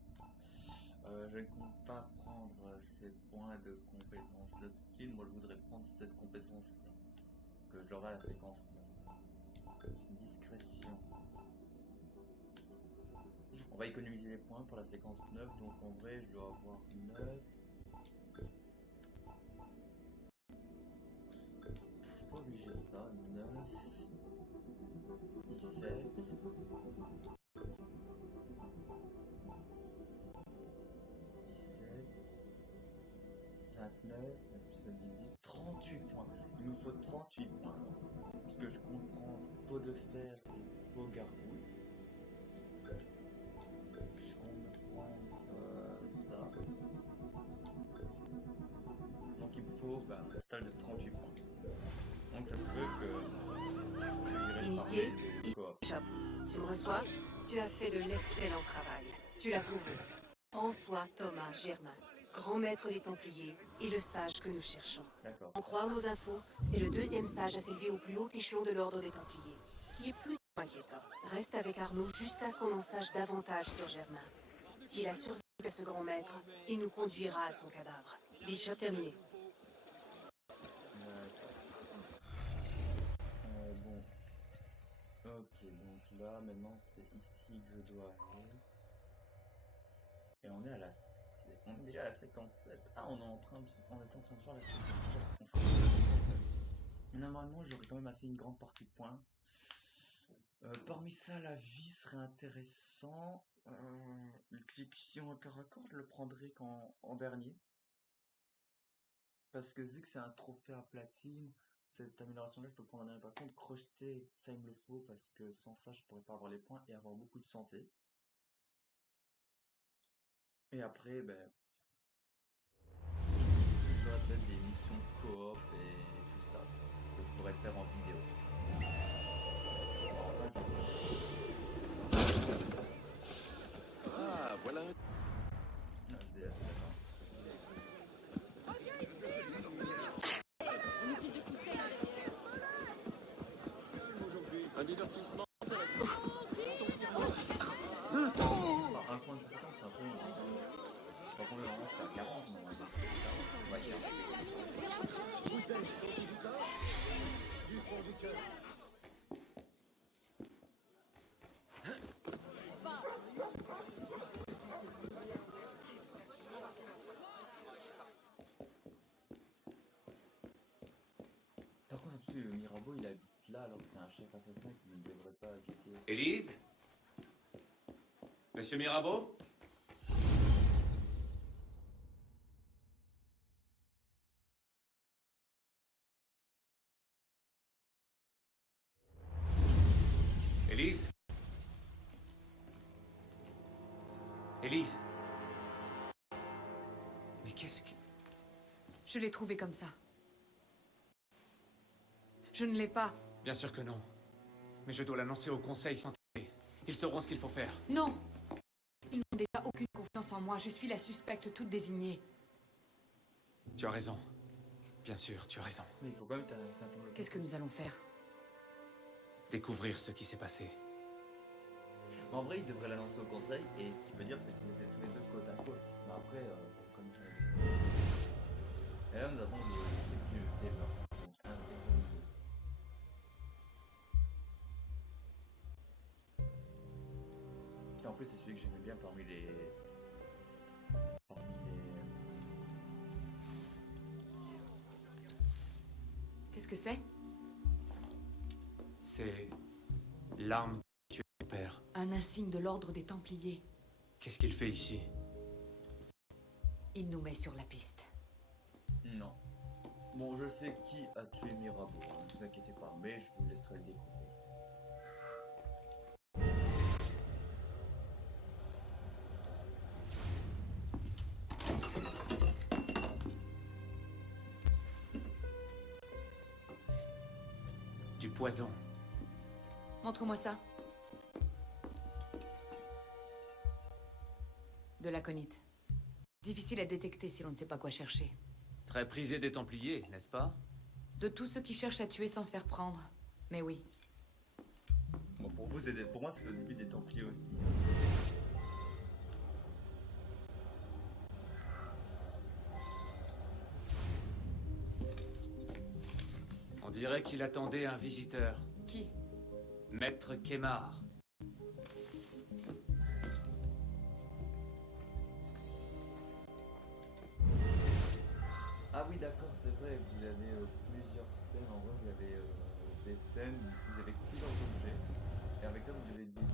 Je ne compte pas prendre ces points de compétence de skill. Moi, je voudrais prendre cette compétence-là. Que j'aurai à la séquence 9. Discrétion. On va économiser les points pour la séquence 9. Donc, en vrai, je dois avoir 9. Je peux obliger ça. 9. 17. 29, 18, 38 points. Il nous faut 38 points. Parce que je compte prendre peau de fer et peau gargouille. Je compte prendre ça. Donc il me faut un total de 38 points. Donc ça se peut que Initié, quoi. Bishop, tu me reçois? Tu as fait de l'excellent travail. Tu l'as trouvé. François Thomas Germain, grand maître des Templiers et le sage que nous cherchons. D'accord. En croire nos infos, c'est le deuxième sage à s'élever au plus haut échelon de l'ordre des Templiers. Ce qui est plutôt inquiétant. Reste avec Arnaud jusqu'à ce qu'on en sache davantage sur Germain. S'il a survécu à ce grand maître, il nous conduira à son cadavre. Bishop terminé. Bon. Ok, donc là, maintenant, c'est ici que je dois aller. Et on est à la... On est déjà à la séquence 7. Ah, on est en train de faire la séquence 7. Normalement, j'aurais quand même assez une grande partie de points. Parmi ça, la vie serait intéressant. L'exécution au corps à corps, je le prendrai en dernier. Parce que vu que c'est un trophée à platine, cette amélioration-là, je peux le prendre en dernier. Par contre, crocheter, ça il me le faut parce que sans ça, je pourrais pas avoir les points et avoir beaucoup de santé. Et après, j'aurais peut-être des missions coop et tout ça que je pourrais faire en vidéo. Ah, voilà un... Non, HDF, d'accord. Un divertissement intéressant. Un point de compétence, c'est un peu... Par contre, normalement, je suis à 40, non, on va dire. Vous êtes scientifiquement du fond du cœur. Par contre, absolument, Mirabeau, il habite là alors que c'est un chef assassin qui ne devrait pas habiter. Élise? Monsieur Mirabeau? Élise? Élise? Mais qu'est-ce que... Je l'ai trouvé comme ça. Je ne l'ai pas. Bien sûr que non. Mais je dois l'annoncer au conseil sans tarder. Ils sauront ce qu'il faut faire. Non! Ils n'ont déjà aucune confiance en moi. Je suis la suspecte toute désignée. Tu as raison. Bien sûr, tu as raison. Mais il faut quand même t'interroger. Qu'est-ce que nous allons faire? Découvrir ce qui s'est passé. En vrai, il devrait l'annoncer au conseil et ce qu'il veut dire, c'est qu'ils étaient tous les deux côte à côte. Mais après, comme ça. Et là, nous avons le débat. Donc, un et en plus, c'est celui que j'aimais bien parmi les. Qu'est-ce que c'est? C'est l'arme que tu as ton père. Un insigne de l'ordre des Templiers. Qu'est-ce qu'il fait ici? Il nous met sur la piste. Non. Bon, je sais qui a tué Mirabeau, hein, ne vous inquiétez pas, mais je vous laisserai le découvrir. Du poison. Montre-moi ça. De l'aconite. Difficile à détecter si l'on ne sait pas quoi chercher. Très prisé des Templiers, n'est-ce pas? De tous ceux qui cherchent à tuer sans se faire prendre. Mais oui. Bon, pour vous, pour moi, c'est le début des Templiers aussi. On dirait qu'il attendait un visiteur. Qui? Maître Kemar. Ah oui, d'accord, c'est vrai, vous avez plusieurs scènes, en vrai, vous avez des scènes, où vous avez plusieurs objets, et avec ça, vous devez déduire.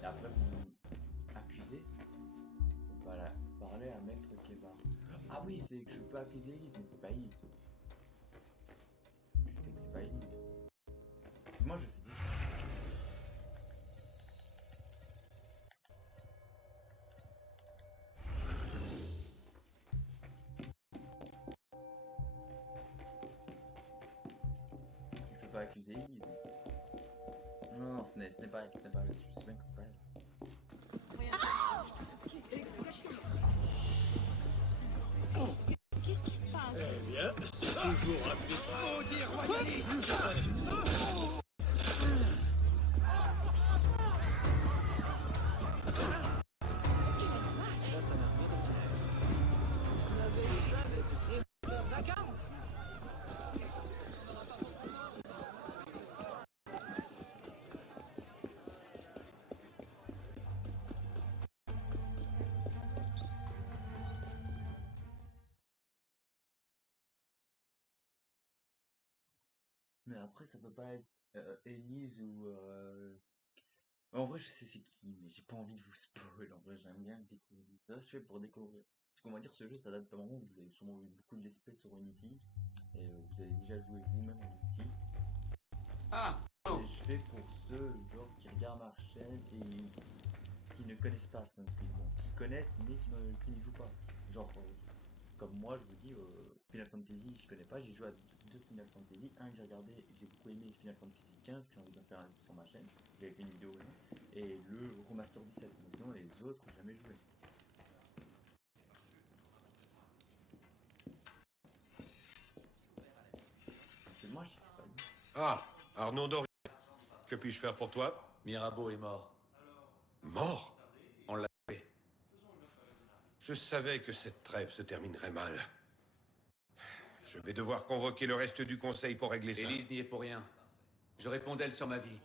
Et après, vous accusez, voilà, parler à Maître Kemar. Ah oui, c'est que je peux accuser Elise, mais c'est pas Elise. Je sais que c'est pas Elise. Moi, je sais. Je peux pas accuser Elise. Non, ce n'est pas elle, ce n'est pas elle, je sais bien que c'est pas elle. Qu'est-ce qui se passe? Eh bien, c'est toujours un plaisir. Maudit royaliste! Ça n'a rien d'ordinaire. Vous n'avez jamais vu Peur d'Aka? Mais après, ça peut pas être Elise ou. En vrai, je sais c'est qui, mais j'ai pas envie de vous spoil. En vrai, j'aime bien le découvrir. Ça, je fais pour découvrir. Parce qu'on va dire, ce jeu, ça date d'un moment où vous avez sûrement eu beaucoup de l'espèce sur Unity. Et vous avez déjà joué vous-même en Unity. Ah! Et je fais pour ceux, genre, qui regardent ma chaîne et qui ne connaissent pas Assassin's Creed. Bon, qui connaissent, mais qui n'y jouent pas. Genre, comme moi, je vous dis, Final Fantasy, je connais pas, j'ai joué à deux Final Fantasy, un que j'ai regardé et que j'ai beaucoup aimé, Final Fantasy 15, que j'ai envie de faire un sur ma chaîne, j'avais fait une vidéo là, et le Remaster 17, mais sinon les autres, jamais joué. C'est moi, je sais pas dit. Ah, Arnaud Dorian. Que puis-je faire pour toi? Mirabeau est mort. Mort? On l'a tué. Je savais que cette trêve se terminerait mal. Je vais devoir convoquer le reste du conseil pour régler ça. Élise n'y est pour rien. Je réponds d'elle sur ma vie.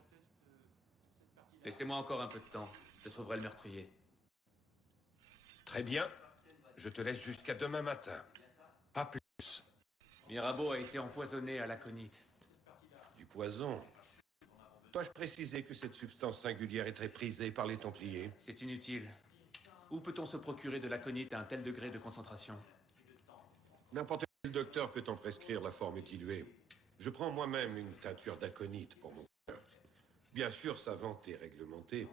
Laissez-moi encore un peu de temps. Je trouverai le meurtrier. Très bien. Je te laisse jusqu'à demain matin. Pas plus. Mirabeau a été empoisonné à l'aconite. Du poison. Dois-je préciser que cette substance singulière est très prisée par les Templiers? C'est inutile. Où peut-on se procurer de l'aconite à un tel degré de concentration? N'importe quel docteur peut en prescrire la forme diluée. Je prends moi-même une teinture d'aconite pour mon cœur. Bien sûr, sa vente est réglementée,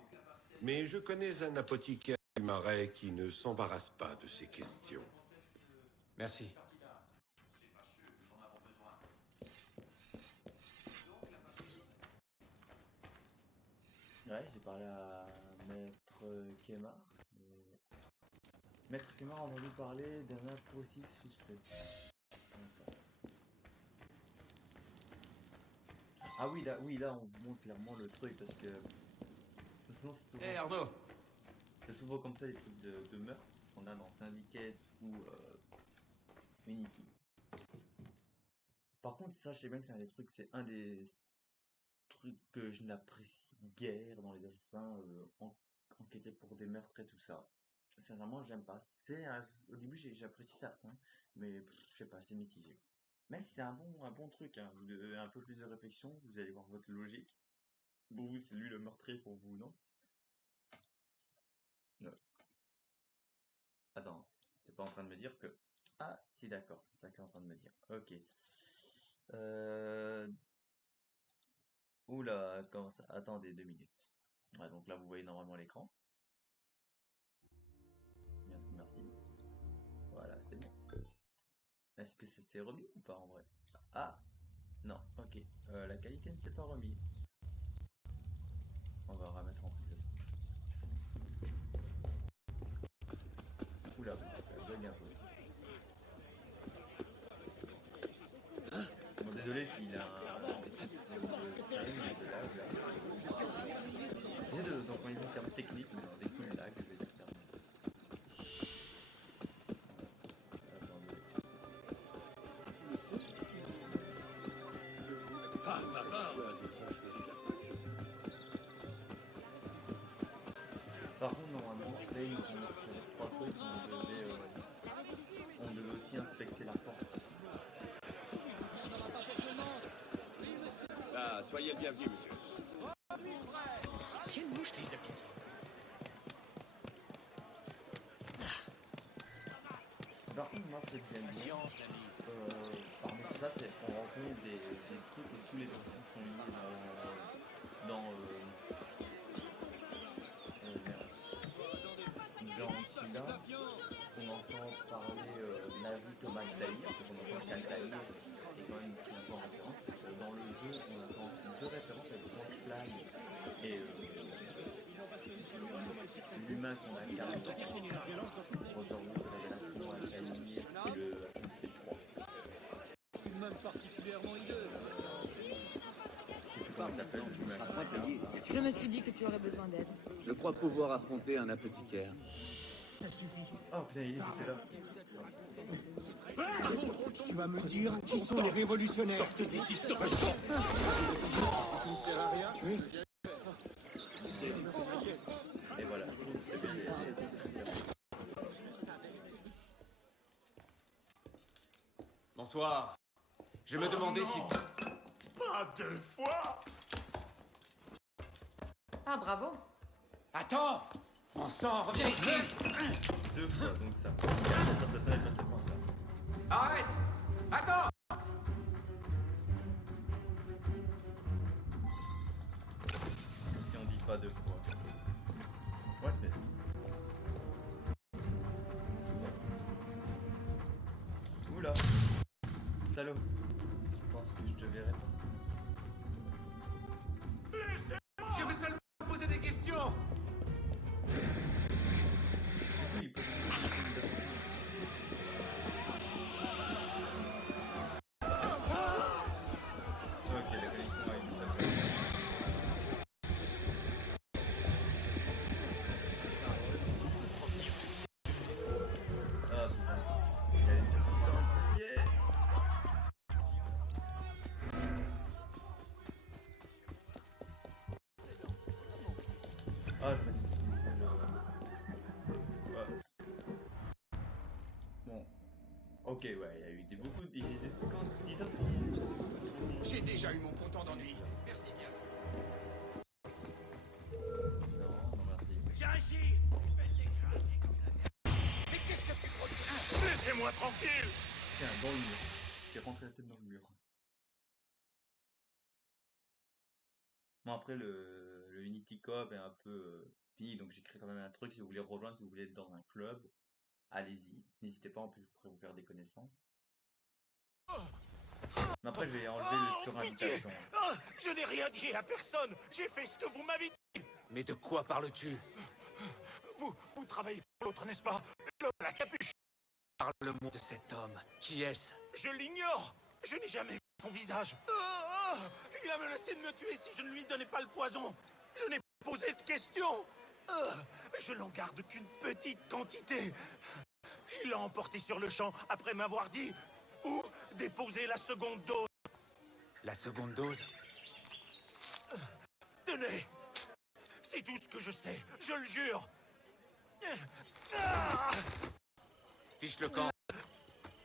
mais je connais un apothicaire du Marais qui ne s'embarrasse pas de ces questions. Merci. Ouais, j'ai parlé à Maître Kemar. Maître Kemar a entendu parler d'un impossible suspect. Ah oui, là, on vous montre clairement le truc parce que. De toute façon, c'est souvent, Arnaud! c'est souvent comme ça les trucs de meurtre qu'on a dans Syndicate ou Unity. Par contre, ça, je sais bien que c'est un des trucs, c'est un des trucs que je n'apprécie guère dans les assassins, enquêter pour des meurtres et tout ça. Sincèrement, j'aime pas. Au début, j'apprécie certains, mais je sais pas, c'est mitigé. Même si c'est un bon truc, hein. Vous devez un peu plus de réflexion, vous allez voir votre logique. Pour vous, c'est lui le meurtrier, pour vous, non? Ouais. Attends, t'es pas en train de me dire que... Ah, si, d'accord, c'est ça que t'es en train de me dire. Ok. Euh... Oula, comment ça? Attendez 2 minutes. Ouais, donc là, vous voyez normalement l'écran. Merci, merci. Voilà, c'est bon. Est-ce que ça s'est remis ou pas en vrai? Ah, non, ok. La qualité ne s'est pas remise. On va remettre en plus. Oula, ça bug un peu. Bon, désolé s'il a des petites de lag là. J'ai de employer des termes techniques, mais dans des coups de lag, je vais dire termes. Attendez. Ah, papa. Par contre, normalement, là, ils nous ont sur 3 trucs, on devait aussi inspecter la porte. Ah, soyez le bienvenu, monsieur. Quelle mouche les a piqués? Par contre, moi, c'est bien bien. Science, l'ami. Parmi tout ça, c'est qu'on rencontre des trucs où tous les enfants sont liés dans celui-là, on entend parler de la vie Thomas Altaïr, parce qu'on entend qu'Altaïr est quand même une bonne référence. Dans le jeu, on entend aussi 2 références avec Fly et l'humain qu'on incarne dans Brotherhood, Révélation, Altaïr et le Assassin's Creed 3. Tout de même particulièrement hideux. Je sais plus comment il s'appelle, le Tu seras humain. pas payé. Je me suis dit que tu aurais besoin d'aide. Je crois pouvoir affronter un apothicaire. Oh putain, il était là. Tu vas me dire qui sont les révolutionnaires. Sortez d'ici, sauvage. Ça ne sert à rien. Et voilà, je trouve que c'est bien. Bonsoir. Je me demandais si... Pas 2 fois. Ah, bravo. Attends! Mon sang, reviens ici! 2 fois, donc ça. Ça savait pas cette fois. Arrête! Attends! Si on dit pas 2 fois. Ouais, mais. Oula! Salaud! Tu penses que je te verrai pas? Je veux seulement poser des questions! Oui, il peut. Ok, les connexions avec ça. Ah putain. Il y a une petite yeah. Ah, je me dis que c'est ouais. Bon. Ok, ouais, il y a eu beaucoup de... J'ai déjà eu mon content d'ennui. Merci bien. Non, non merci. Viens ici. Mais qu'est-ce que tu produis? Laissez-moi tranquille. Tiens, dans le mur. J'ai rentré la tête dans le mur. Bon, après, le Unity Coop est un peu fini, donc j'ai créé quand même un truc. Si vous voulez rejoindre, si vous voulez être dans un club, allez-y. N'hésitez pas, en plus, je pourrais vous faire des connaissances. Mais après, je vais enlever le sur invitation. Ah, je n'ai rien dit à personne. J'ai fait ce que vous m'avez dit. Mais de quoi parles-tu? Vous travaillez pour l'autre, n'est-ce pas? L'homme à la capuche. Parle-moi de cet homme. Qui est-ce? Je l'ignore. Je n'ai jamais vu son visage. Il a menacé de me tuer si je ne lui donnais pas le poison. Je n'ai pas posé de questions. Je n'en garde qu'une petite quantité. Il l'a emporté sur le champ après m'avoir dit où déposer la seconde dose. La seconde dose? Tenez. C'est tout ce que je sais. Je le jure. Fiche le camp.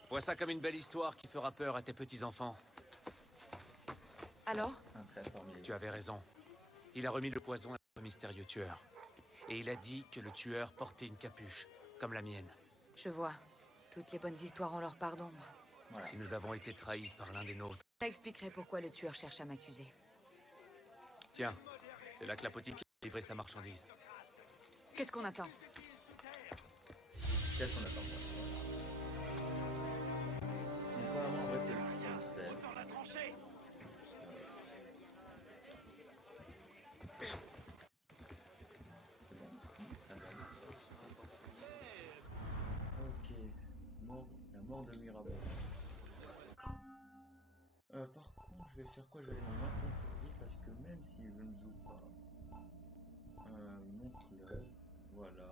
Vois ça comme une belle histoire qui fera peur à tes petits-enfants. Alors? Un très formidable. Tu avais raison. Il a remis le poison à notre mystérieux tueur. Et il a dit que le tueur portait une capuche, comme la mienne. Je vois. Toutes les bonnes histoires ont leur part d'ombre. Voilà. Si nous avons été trahis par l'un des nôtres. Ça expliquerait pourquoi le tueur cherche à m'accuser. Tiens, c'est là que l'apothicaire a livré sa marchandise. Qu'est-ce qu'on attend? Qu'est-ce qu'on attend? Donc vraiment, en vrai, c'est le suspense. Dans la tranchée. Ok, la mort de Mirabeau. Par contre, je vais faire quoi? Je vais aller dans l'inconfort parce que même si je ne joue pas mon club, voilà,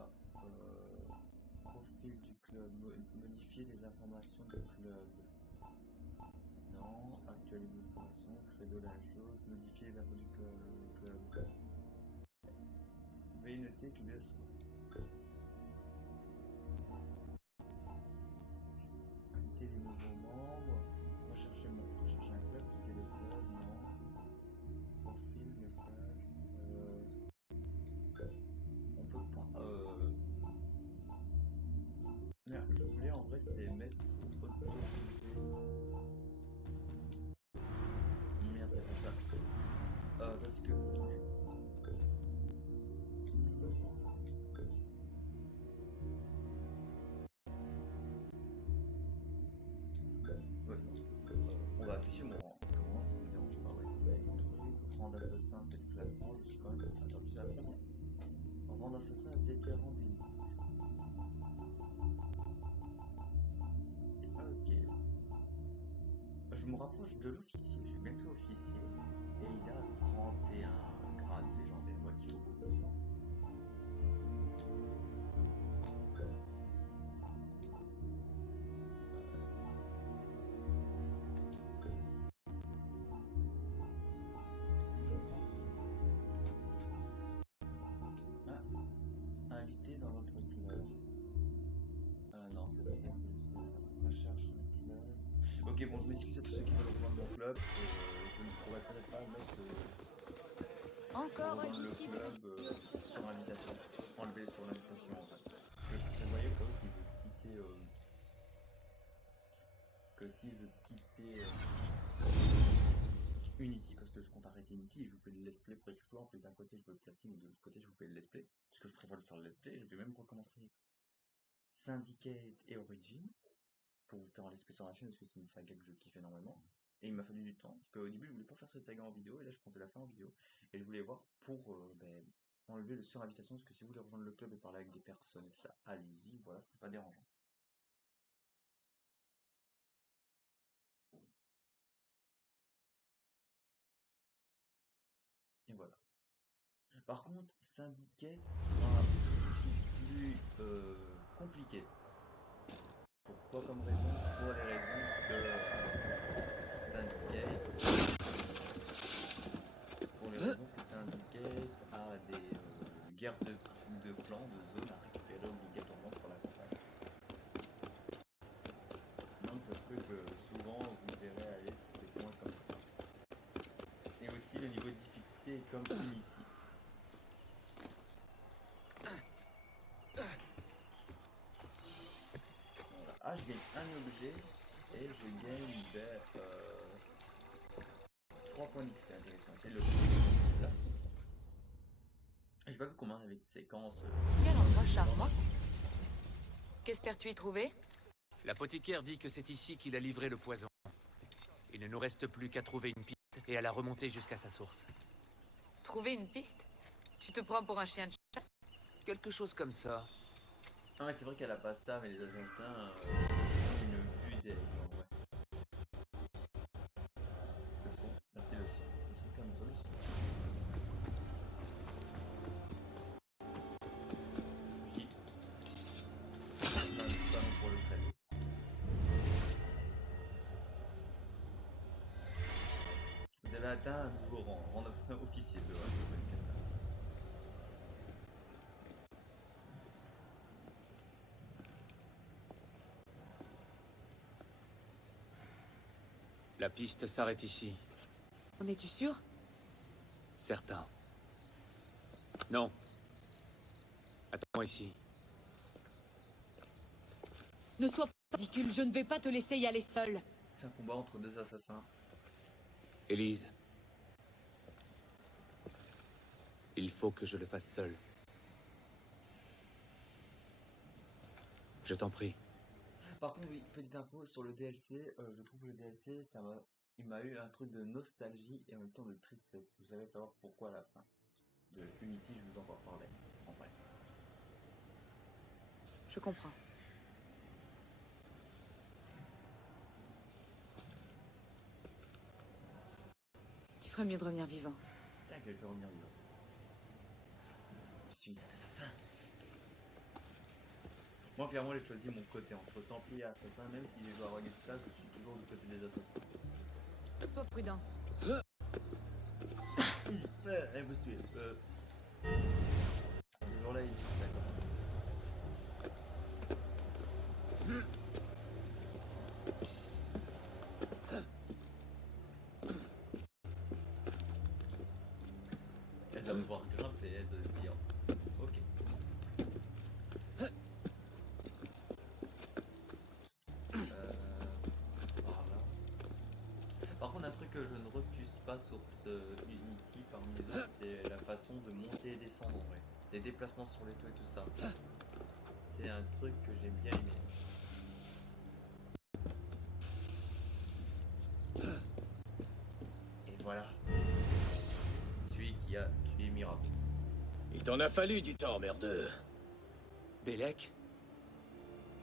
profil du club, modifier les informations du club. Non, actualiser les informations, créer de la chose, modifier les infos du club. Veuillez noter qu'il y a inviter les nouveaux membres, rechercher un club, quitter le club, non. Profil, message, on peut pas. Merde, je voulais en vrai c'est mettre autoriser. Merde, c'est pas ça. Parce que ouais, non. On va afficher mon rang, parce que moi ça me dérange pas, ouais, ça c'est mon truc. Rang d'assassin, c'est le classement, je suis quand même. Attends, je suis après moi. Rang d'assassin, vétéran d'élite. Ok. Je me rapproche de l'officier, je suis bientôt officier, et il a 31 grades légendaires, moi qu'il faut. Ah, invité dans votre club. Non, c'est pas ça que je veux faire. Recherche un club. Ok, bon, je m'excuse à tous ceux qui veulent rejoindre mon club. Je ne pourrais peut-être pas mettre Encore un rejoindre le disciple. club sur invitation. Enlever sur l'invitation en fait. Parce que je prévoyais quand même si je quittais Unity, parce que je compte arrêter Unity et je vous fais le let's play pour les joueurs. En plus d'un côté je veux le platine et de l'autre côté je vous fais le let's play. Parce que je prévois de faire le let's play. Je vais même recommencer Syndicate et Origin pour vous faire un let's play sur la chaîne parce que c'est une saga que je kiffe énormément. Et il m'a fallu du temps, parce qu'au début je voulais pas faire cette saga en vidéo, et là je comptais la faire en vidéo. Et je voulais voir pour enlever le surinvitation, parce que si vous voulez rejoindre le club et parler avec des personnes et tout ça, allez-y, voilà, c'était pas dérangeant. Et voilà. Par contre, Syndicate sera plus compliqué. Pourquoi comme raison? Pour les raisons que Syndicate. Pour les raisons que Syndicate a des guerres de clans, de zones à récupérer obligatoirement pour la campagne. Donc ça se peut que souvent vous verrez aller sur des points comme ça. Et aussi le niveau de difficulté est comme Unity. Voilà. Ah, je gagne un objet et je gagne 3 points d'XP, intéressant. C'est le là. J'ai pas vu combien on avait de séquences. Quel endroit charmant. Qu'espères-tu y trouver? L'apothicaire dit que c'est ici qu'il a livré le poison. Il ne nous reste plus qu'à trouver une piste et à la remonter jusqu'à sa source. Trouver une piste? Tu te prends pour un chien de chasse? Quelque chose comme ça. Ah ouais, c'est vrai qu'elle a pas ça, mais les assassins ont une vue d'elle en vrai. Le son, merci le son. Le son, calme-toi le son. J. Pas pour le trait. Vous avez atteint un nouveau rang d'assassin officier de La piste s'arrête ici. En es-tu sûr? Certain. Non. Attends-moi ici. Ne sois pas ridicule, je ne vais pas te laisser y aller seule. C'est un combat entre deux assassins. Élise. Il faut que je le fasse seul. Je t'en prie. Par contre, oui, petite info sur le DLC, je trouve que le DLC, il m'a eu un truc de nostalgie et en même temps de tristesse. Vous allez savoir pourquoi à la fin de Unity, je vous en reparlerai. En vrai. Je comprends. Tu ferais mieux de revenir vivant. Tiens, que je vais revenir vivant. Je suis un assassin. Moi, clairement, j'ai choisi mon côté entre Templier et assassin, même si je dois regarder tout ça, je suis toujours du côté des assassins. Sois prudent. Elle me suit. Ce jour-là, il est d'accord. Elle va me voir grimper, elle doit se dire ok. Voilà. Par contre, un truc que je ne refuse pas sur ce Unity parmi les autres, c'est la façon de monter et descendre en vrai. Les déplacements sur les toits et tout ça. C'est un truc que j'ai bien aimé. Et voilà. Celui qui a tué Mirabeau. Il t'en a fallu du temps, merdeux. Bélec?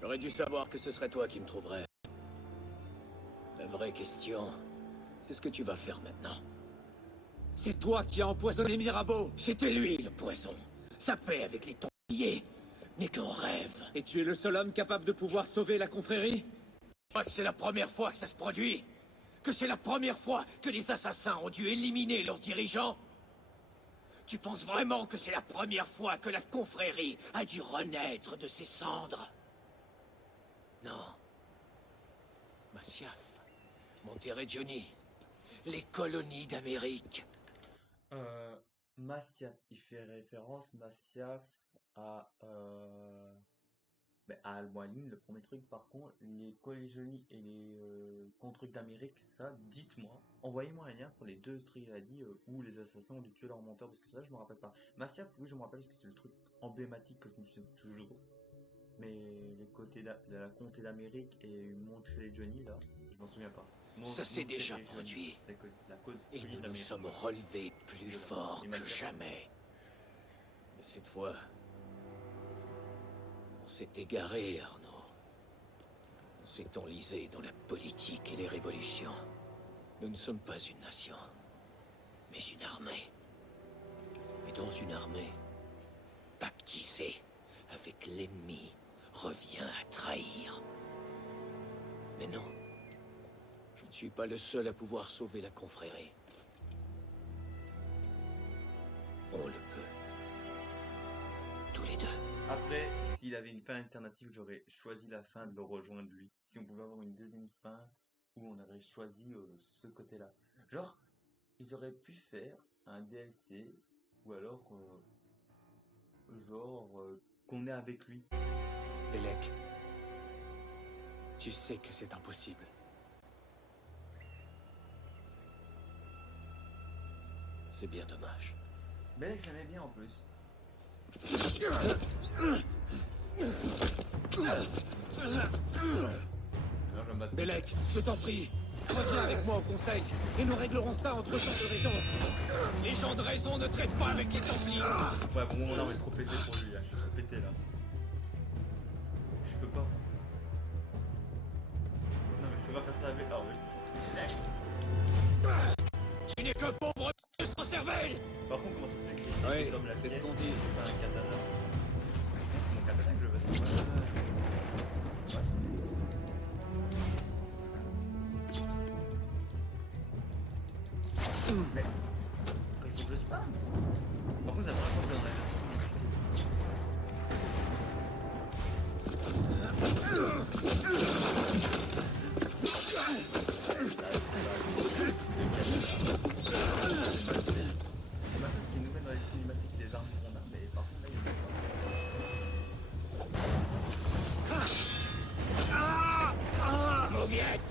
J'aurais dû savoir que ce serait toi qui me trouverais. La vraie question, c'est ce que tu vas faire maintenant. C'est toi qui as empoisonné Mirabeau! C'était lui, le poison. Sa paix avec les Templiers n'est qu'un rêve. Et tu es le seul homme capable de pouvoir sauver la confrérie? Je crois que c'est la première fois que ça se produit. Que c'est la première fois que les assassins ont dû éliminer leurs dirigeants. Tu penses vraiment que c'est la première fois que la confrérie a dû renaître de ses cendres? Non. Masyaf, Monterrey-Johnny, les colonies d'Amérique. Masyaf, il fait référence, Masyaf, à Al-Mualim, le premier truc. Par contre, les colonies et les contre-trucs d'Amérique, ça, dites-moi. Envoyez-moi un lien pour les deux trucs qu'il a dit, où les assassins ont dû tuer leur menteur, parce que ça, je me rappelle pas. Masyaf, oui, je me rappelle, parce que c'est le truc emblématique que je me souviens toujours. Mais les côtés de la comté d'Amérique et Monterrey-Johnny, là, je m'en souviens pas. Ça s'est déjà produit. Et nous nous sommes relevés plus forts que jamais. Mais cette fois, on s'est égaré, Arnaud. On s'est enlisé dans la politique et les révolutions. Nous ne sommes pas une nation, mais une armée. Et dans une armée, pactiser avec l'ennemi revient à trahir. Mais non. Je ne suis pas le seul à pouvoir sauver la confrérie. On le peut. Tous les deux. Après, s'il avait une fin alternative, j'aurais choisi la fin de le rejoindre lui. Si on pouvait avoir une deuxième fin où on aurait choisi ce côté-là. Genre, ils auraient pu faire un DLC ou alors qu'on est avec lui. Bélec, tu sais que c'est impossible. C'est bien dommage. Bélec, j'aimais bien en plus. Bélec, je t'en prie, reviens avec moi au conseil, et nous réglerons ça entre gens de raison. Les gens de raison ne traitent pas avec les Templiers. Ouais, bon, mon arme est trop pété pour lui, là. Je suis trop pété, là. Je peux pas. Non, mais je peux pas faire ça avec... Ah, ouais. Tu n'es qu'un pauvre sans cervelle. Par contre, comment ça se fait que Oui, comme la c'est ce tienne, qu'on dit. c'est pas un katana? Non, c'est mon katana que je veux. Mais quand il faut que je spam. Par contre, ça me raconte que dans la c'est pas ce qui nous met dans les cinématiques les armes qu'on a, mais par contre là il y a miette.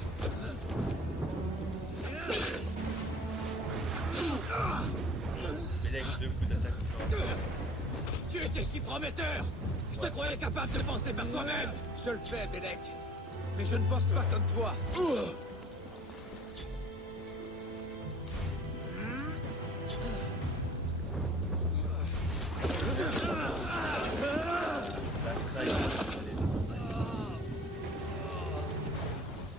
Belek, 2 coups d'attaque. Tu étais si prometteur. Je te croyais capable de penser par toi-même. Je le fais, Belek. Mais je ne pense pas comme toi.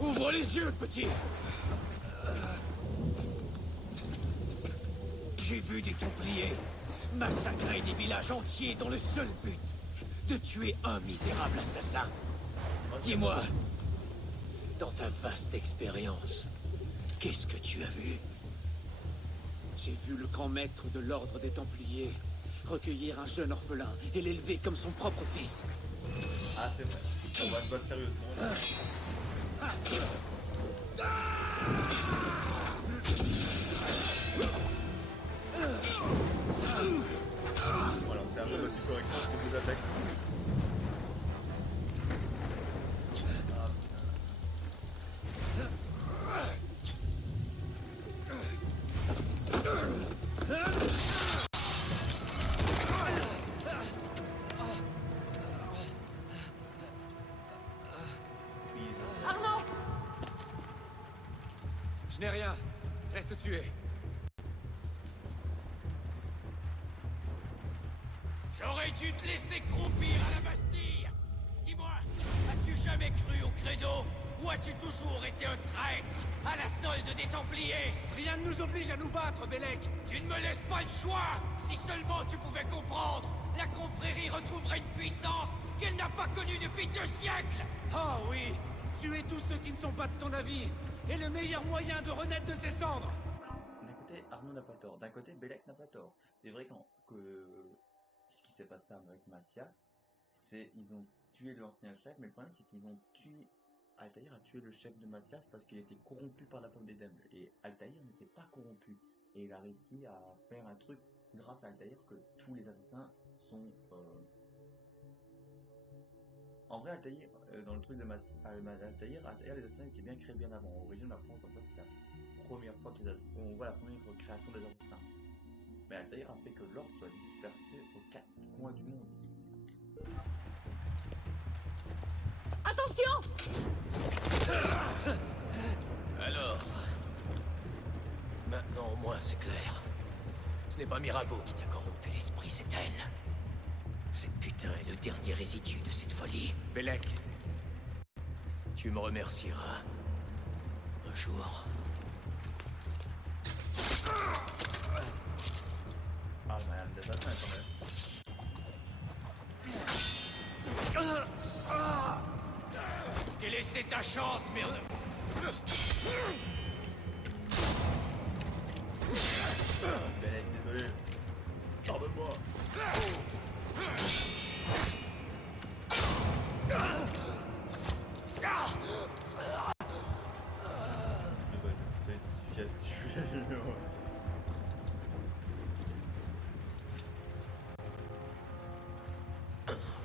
Ouvre les yeux, petit. J'ai vu des Templiers massacrer des villages entiers dans le seul but de tuer un misérable assassin. Dis-moi, dans ta vaste expérience, qu'est-ce que tu as vu? J'ai vu le grand maître de l'ordre des Templiers recueillir un jeune orphelin et l'élever comme son propre fils. Ah, c'est vrai. On va se battre sérieusement. Voilà, c'est un peu aussi correctement ce que vous attaquez. Arnaud! Je n'ai rien. Reste tué. J'aurais dû te laisser croupir à la Bastille. Dis-moi, as-tu jamais cru au credo? Ou as-tu toujours été un traître à la solde des Templiers? Rien ne nous oblige à nous battre, Belek. Tu ne me laisses pas le choix. Si seulement tu pouvais comprendre, la confrérie retrouverait une puissance qu'elle n'a pas connue depuis 2 siècles. Oh oui, tuer tous ceux qui ne sont pas de ton avis est le meilleur moyen de renaître de ses cendres. D'un côté, Arnaud n'a pas tort. D'un côté, Belek n'a pas tort. C'est vrai que ce qui s'est passé avec Masyaf, c'est ils ont tué l'ancien chef, mais le problème c'est qu'ils ont tué... Altaïr a tué le chef de Masyaf parce qu'il était corrompu par la pomme d'Éden. Et Altaïr n'était pas corrompu. Et il a réussi à faire un truc grâce à Altaïr que tous les assassins sont... En vrai, Altaïr, dans le truc de Altaïr, les assassins étaient bien créés bien avant. En origine, on apprend comme ça, c'est la première fois qu'on voit la première création des assassins. Mais Altaïr a fait que l'ordre soit dispersé aux 4 coins du monde. Attention! Alors... Maintenant, au moins, c'est clair. Ce n'est pas Mirabeau qui t'a corrompu l'esprit, c'est elle. Cette putain est le dernier résidu de cette folie. Belek, Tu me remercieras. Un jour. Ah, le madame des assassins, quand même. T'es laissé ta chance, merde. Belek, désolé. Pardonne-moi. Putain, il suffit à tuer.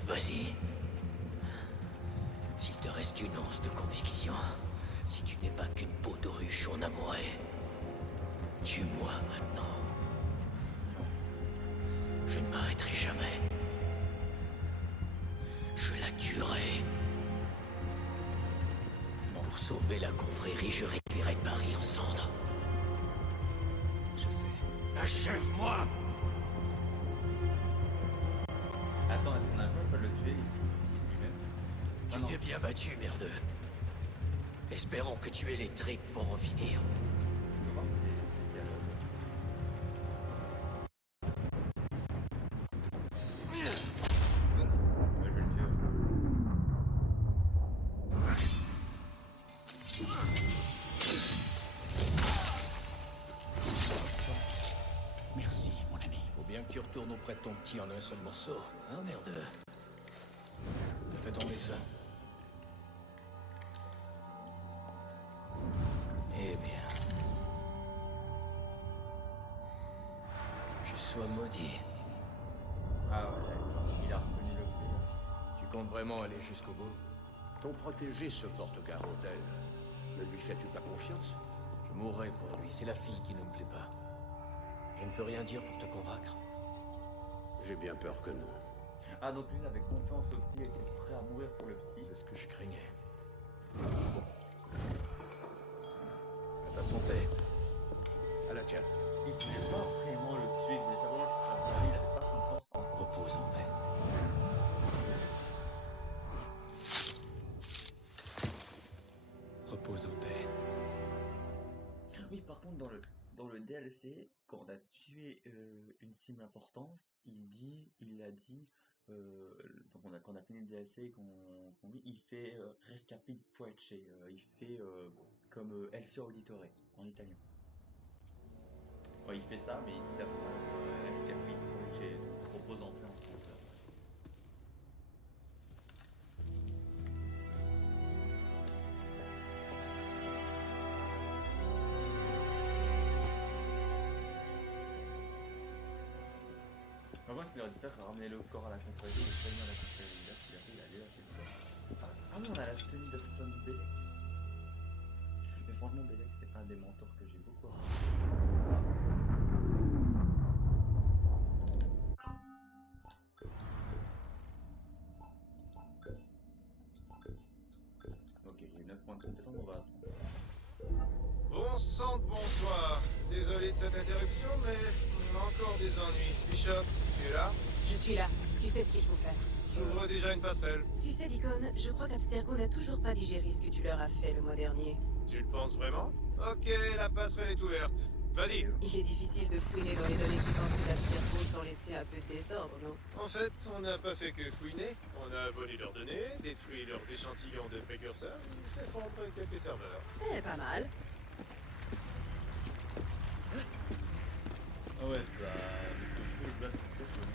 Vas-y. S'il te reste une once de conviction, si tu n'es pas qu'une peau de ruche en amoureux, tue-moi maintenant. Je ne m'arrêterai jamais. Je la tuerai. Pour sauver la confrérie, je réduirai Paris en cendres. je sais. Achève-moi! Attends, est-ce qu'on a un joueur qui peut le tuer ici lui-même? Tu t'es bien battu, merdeux. Espérons que tu aies les tripes pour en finir. Je peux voir si c'est quel... Ouais, je vais le tuer. Merci, mon ami. Faut bien que tu retournes auprès de ton petit en un seul morceau, hein, merdeux? Fais tomber ça. Eh bien... Que je sois maudit. Ah ouais, d'accord. Il a reconnu l'objet. Tu comptes vraiment aller jusqu'au bout? Ton protégé se porte garant d'elle. Ne lui fais-tu pas confiance? Je mourrai pour lui, c'est la fille qui ne me plaît pas. Je ne peux rien dire pour te convaincre. J'ai bien peur que non. Ah, donc lui, il avait confiance au petit, il était prêt à mourir pour le petit. C'est ce que je craignais. À ta santé. À la tienne. Il voulait pas vraiment le tuer, il voulait savoir il avait pas confiance en ça. Repose en paix. Repose en paix. Oui, par contre, dans le DLC, quand on a tué une cible importante, il a dit, donc quand on a fini le DLC, il fait Rescapit Puece, il fait comme Elcio Auditore en italien. Ouais, il fait ça, mais il dit la phrase Rescapit Puece, propose en plein en français. Moi, je leur ai dit faire ramener le corps à la confrérie, le prévenir à la confrérie. Là, ce qu'il a fait, il a allé lâcher le corps. Ah oui, on a la tenue d'assassin de Belek. Mais franchement, Belek, c'est un des mentors que j'ai beaucoup Ok, j'ai 9 points de compétence, on va attendre. Bon sang de bonsoir. Désolé de cette interruption, mais on a encore des ennuis. Bishop, tu es là? Je suis là. Tu sais ce qu'il faut faire. J'ouvre déjà une passerelle. Tu sais, Deacon, je crois qu'Abstergo n'a toujours pas digéré ce que tu leur as fait le mois dernier. Tu le penses vraiment? Ok, la passerelle est ouverte. Vas-y. Il est difficile de fouiner dans les données qui d'Abstergo sans laisser un peu de désordre, non? En fait, on n'a pas fait que fouiner. On a volé leurs données, détruit leurs échantillons de précurseurs, et fait fondre quelques serveurs. Eh, pas mal. Ah ouais, ça. Le truc, là, c'est très chaud.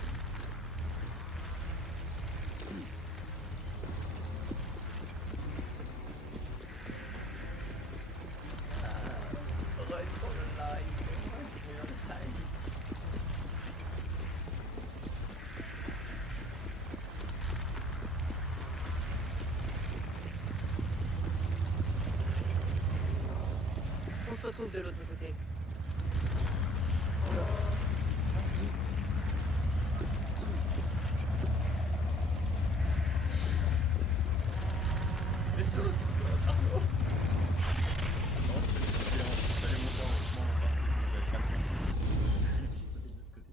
Run for your life. Run for your life. On se retrouve de l'autre côté. Mais saute. Non, j'allais monter en haussement. J'ai sauté de l'autre côté.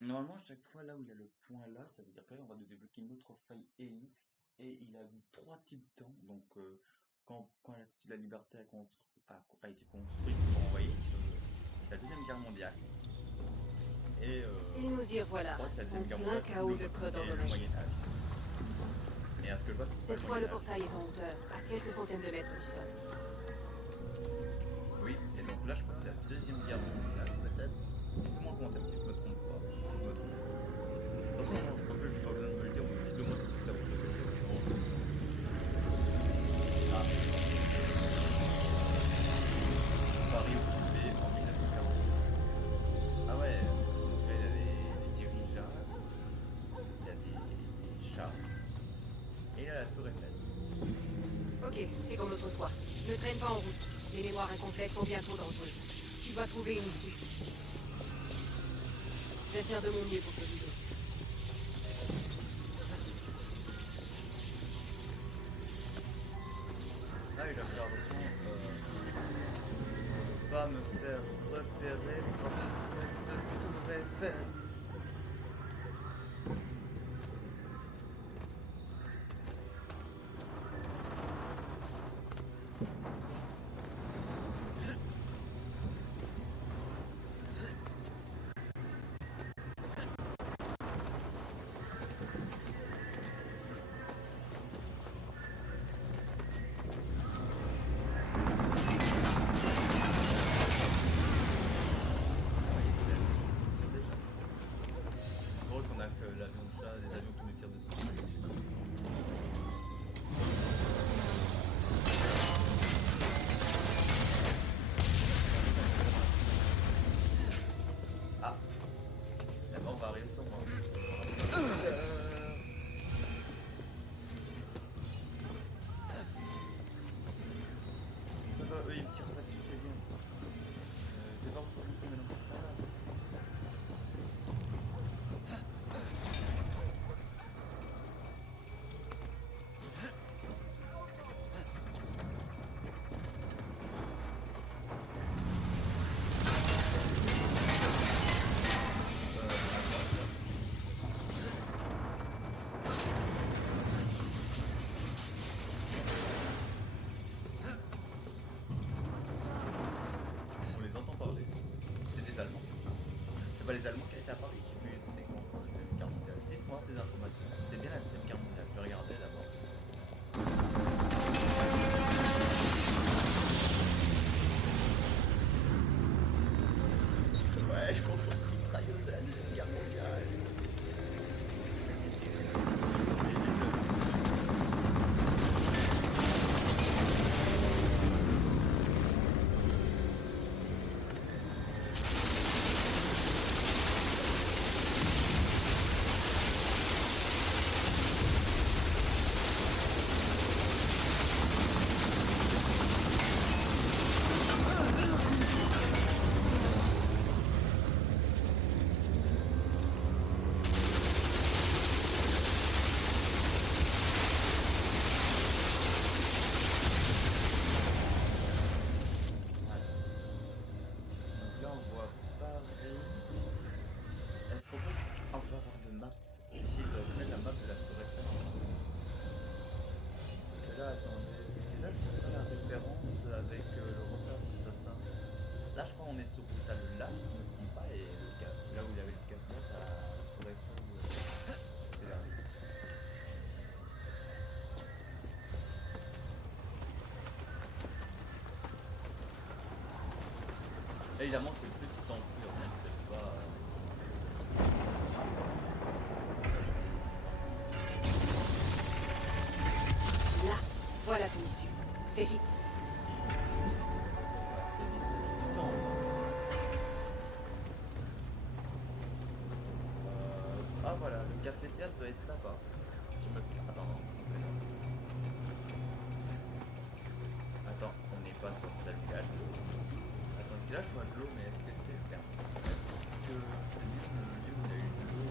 Normalement, à chaque fois là où il y a le point là, ça veut dire que là, on va nous débloquer une autre faille EX et il a mis 3 types de temps. Donc, quand la Statue de la Liberté a été construite pour envoyer la Deuxième Guerre mondiale. Et nous y revoilà. je crois que c'est la Deuxième Guerre En plein mondiale, chaos de codes et le endommagés. Moyen-Âge. Et à ce que je vois, c'est pas Cette le fois, le Moyen-Âge. portail est en hauteur, à quelques centaines de mètres du sol. Oui, et donc là, je crois que c'est la Deuxième Guerre mondiale, peut-être. Dites-moi en commentaire si je me trompe pas, ou si je me trompe. De toute façon, non, je crois que j'ai pas besoin de me le dire, mais dites-le moi si ça vous fait plaisir. Ah. Paris occupé en 1940. Ah ouais, donc là, il y a des dirigeables, il y a des chats, et il y a la tour Eiffel. Ok, c'est comme l'autre fois. Ne traîne pas en route. Les mémoires incomplètes sont bien trop dangereuses. Tu dois trouver une issue. Je vais faire de mon mieux pour te guider. Là, il a fait attention de pas me faire repérer par cette tour Eiffel. Évidemment, c'est plus s'enfuir, hein, c'est pas. Là, voilà ton issue. Fais vite. Ah voilà, le café-théâtre doit être là-bas. Si je me... Attends, non. Attends, on n'est pas sur celle qui a de l'eau ici. Attends, est-ce que là je vois de l'eau, mais est-ce que c'est bien? Est-ce que c'est bien le lieu où il y a eu de l'eau,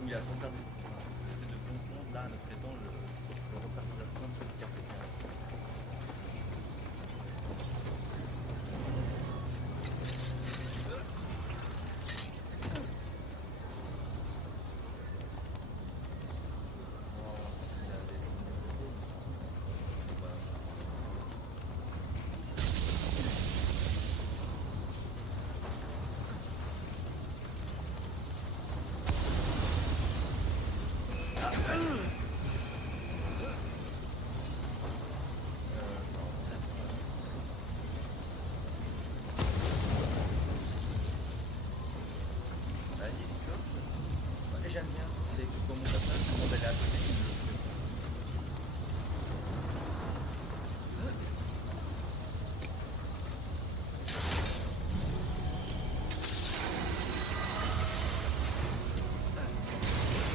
où il y a le repère des assassins? C'est de confondre là, notre étant le repère des assassins de ce café-théâtre. J'aime bien, c'est que comme mon personnage, tout le monde est à côté qui me le fait.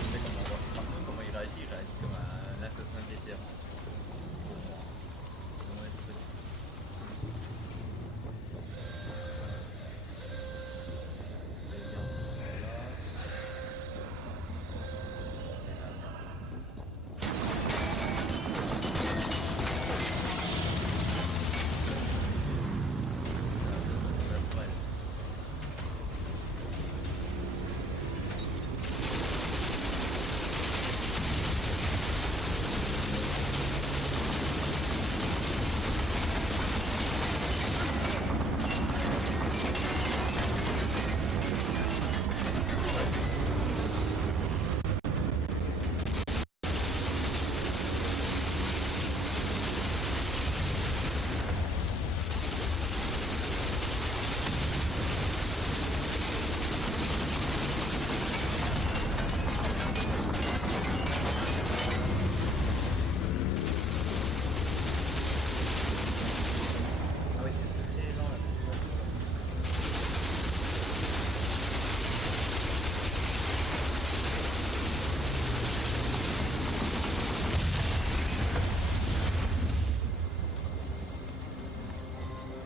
Tu sais comment on voit. Par contre, comment il réagit comme un assassin vétéran. Pour moi. C'est mon expression. Les gardes sont là. Ah oui, c'est très lent là.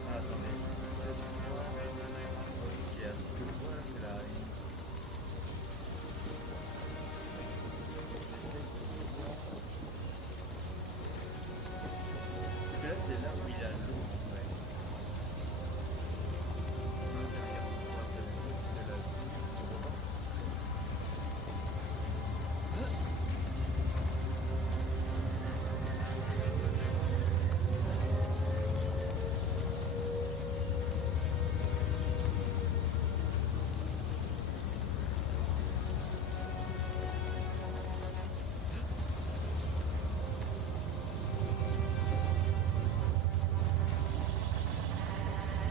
Ah, attendez. Ok, ce que je vois là, c'est la ligne. Parce que là, c'est là où il a l'eau. Ouais. Non, c'est la carte. C'est la ligne.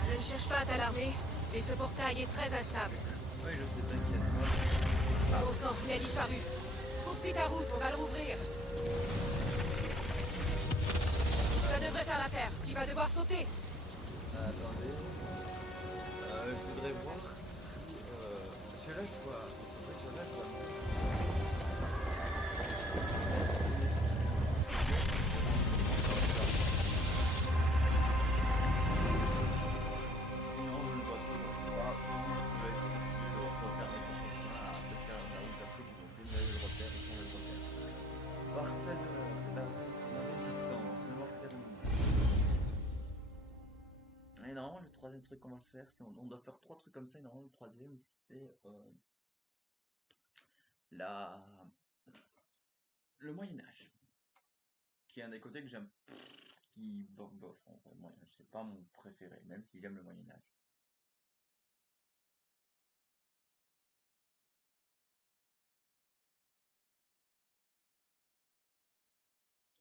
Je ne cherche pas à t'alarmer, mais ce portail est très instable. Oui, je sais, t'inquiète. Bon sang, il a disparu. Poursuis ta route, on va le rouvrir. Ça devrait faire l'affaire. Tu vas devoir sauter. Attendez. Je voudrais voir si. Parce que là, je vois. C'est vrai que là, je vois. Non, je ne vois toujours pas où peut être situé le repère des assassins à cette période-là où ça fait qu'ils ont déménagé le repère et sont le repère. Parcelle de la résistance, mémoire terminée. Et non, le troisième truc qu'on va faire, c'est on doit faire trois trucs comme ça. Et non, le troisième, c'est la le Moyen Âge, qui est un des côtés que j'aime, qui bof bof en vrai. Le Moyen Âge, c'est pas mon préféré, même si j'aime le Moyen Âge.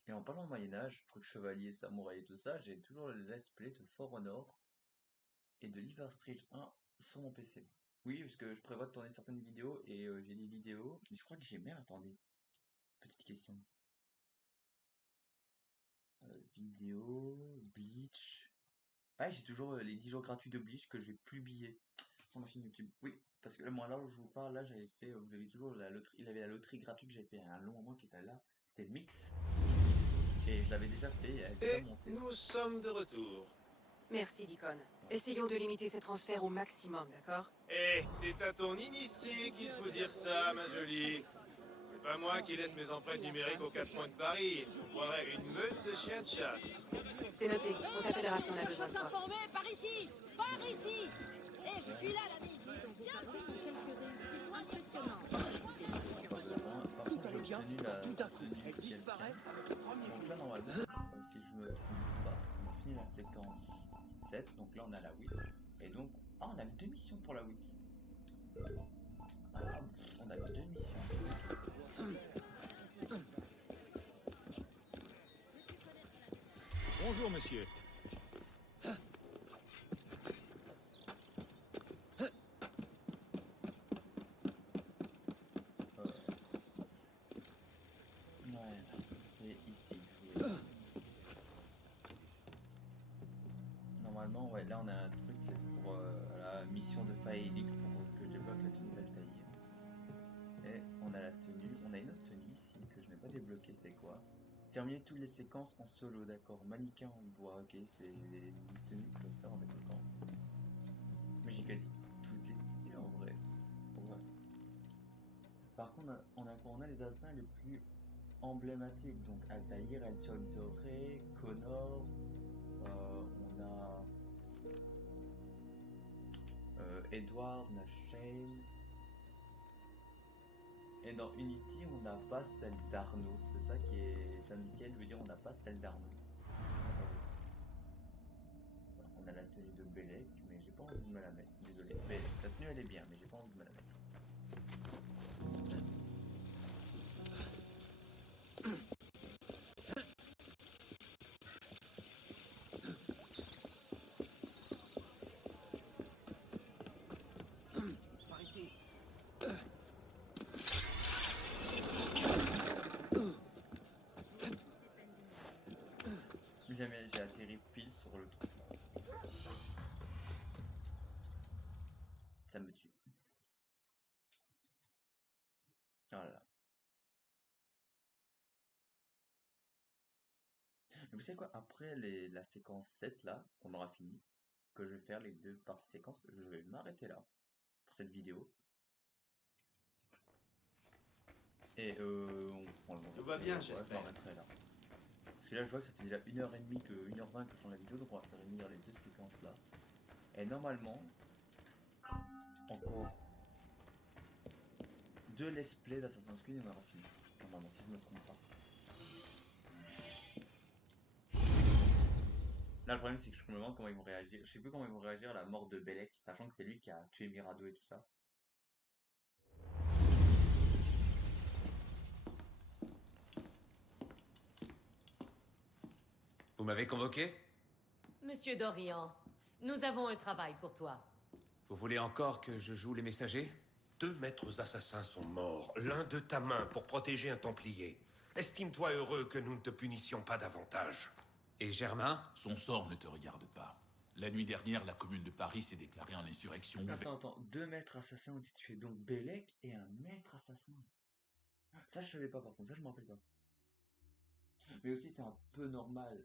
Et en parlant de Moyen Âge, truc chevalier, samouraï et tout ça, j'ai toujours le let's play de For Honor. et de Liver Street 1 sur mon PC. Oui, parce que je prévois de tourner certaines vidéos et j'ai des vidéos. Mais je crois que j'ai même. Attendez, petite question. Vidéo, Bleach. Ah, j'ai toujours les 10 jours gratuits de Bleach que j'ai publiés sur ma chaîne YouTube. Oui, parce que moi là où je vous parle, là j'avais fait, vous avez toujours la loterie, il avait la loterie gratuite que j'avais fait un long moment qui était là. C'était Mix. Et je l'avais déjà fait, elle était Et déjà montée. nous sommes de retour. Merci, Deacon. Essayons de limiter ces transferts au maximum, d'accord? Eh, c'est à ton initié qu'il faut dire ça, ma jolie. C'est pas moi qui laisse mes empreintes numériques aux 4 coins de Paris. Je croirais une meute de chiens de chasse. C'est noté. On t'appellera si on a besoin de toi. Par ici. Par ici. Eh, je suis là, l'ami. Par contre, j'ai obtenu la tenue. Elle disparaît avec le premier. Donc là, normalement, si je me trompe pas, on a fini la séquence 7. Donc là, on a la 8. Et donc, on a 2 missions pour la 8. On a 2 missions. Bonjour, monsieur. Ouais, c'est ici. Normalement, ouais, là on a un truc, c'est pour la mission de Faelix pour que je débloque la tenue d'Altaïr. Et on a la tenue, on a une autre tenue ici que je n'ai pas débloquée, c'est quoi? Terminer toutes les séquences en solo, d'accord. Mannequin en bois, ok, c'est une tenue que je peux faire en débloquant. Mais j'ai quasi toutes les tenues en vrai. Ouais. Par contre, on a les assassins les plus emblématiques, donc Altaïr, El Sol Doré, Connor, on a Edward, on a Shane. Et dans Unity, on n'a pas celle d'Arnaud. C'est ça qui est syndiqué, veut dire on n'a pas celle d'Arnaud. Voilà, on a la tenue de Bellec, mais j'ai pas envie de me la mettre. Désolé. Mais la tenue elle est bien, mais j'ai pas envie de me la mettre. Par ici. Jamais j'ai atterri pile sur le truc. Ça me tue. Voilà. Vous savez quoi? Après la séquence 7 là, qu'on aura fini, que je vais faire les 2 parties séquences, je vais m'arrêter là pour cette vidéo. Et on prend le montage. Tout va bien, Ouais, j'espère. je m'arrêterai là. Parce que là je vois que ça fait déjà 1h30 que 1h20 que je change la vidéo, donc on va faire unir les 2 séquences là. Et normalement, encore 2 let's play d'Assassin's Creed et on aura fini. Normalement, si je me trompe pas. Là, le problème, c'est que je me demande comment ils vont réagir. Je sais plus comment ils vont réagir à la mort de Bellec, sachant que c'est lui qui a tué Mirado et tout ça. Vous m'avez convoqué? Monsieur Dorian, nous avons un travail pour toi. Vous voulez encore que je joue les messagers? 2 maîtres assassins sont morts, l'un de ta main, pour protéger un Templier. Estime-toi heureux que nous ne te punissions pas davantage. Et Germain? Son sort ne te regarde pas. La nuit dernière, la commune de Paris s'est déclarée en insurrection. Attends, 2 maîtres assassins ont été tués. Donc Bellec et un maître assassin. Ça, je savais pas par contre, ça, je me rappelle pas. Mais aussi, c'est un peu normal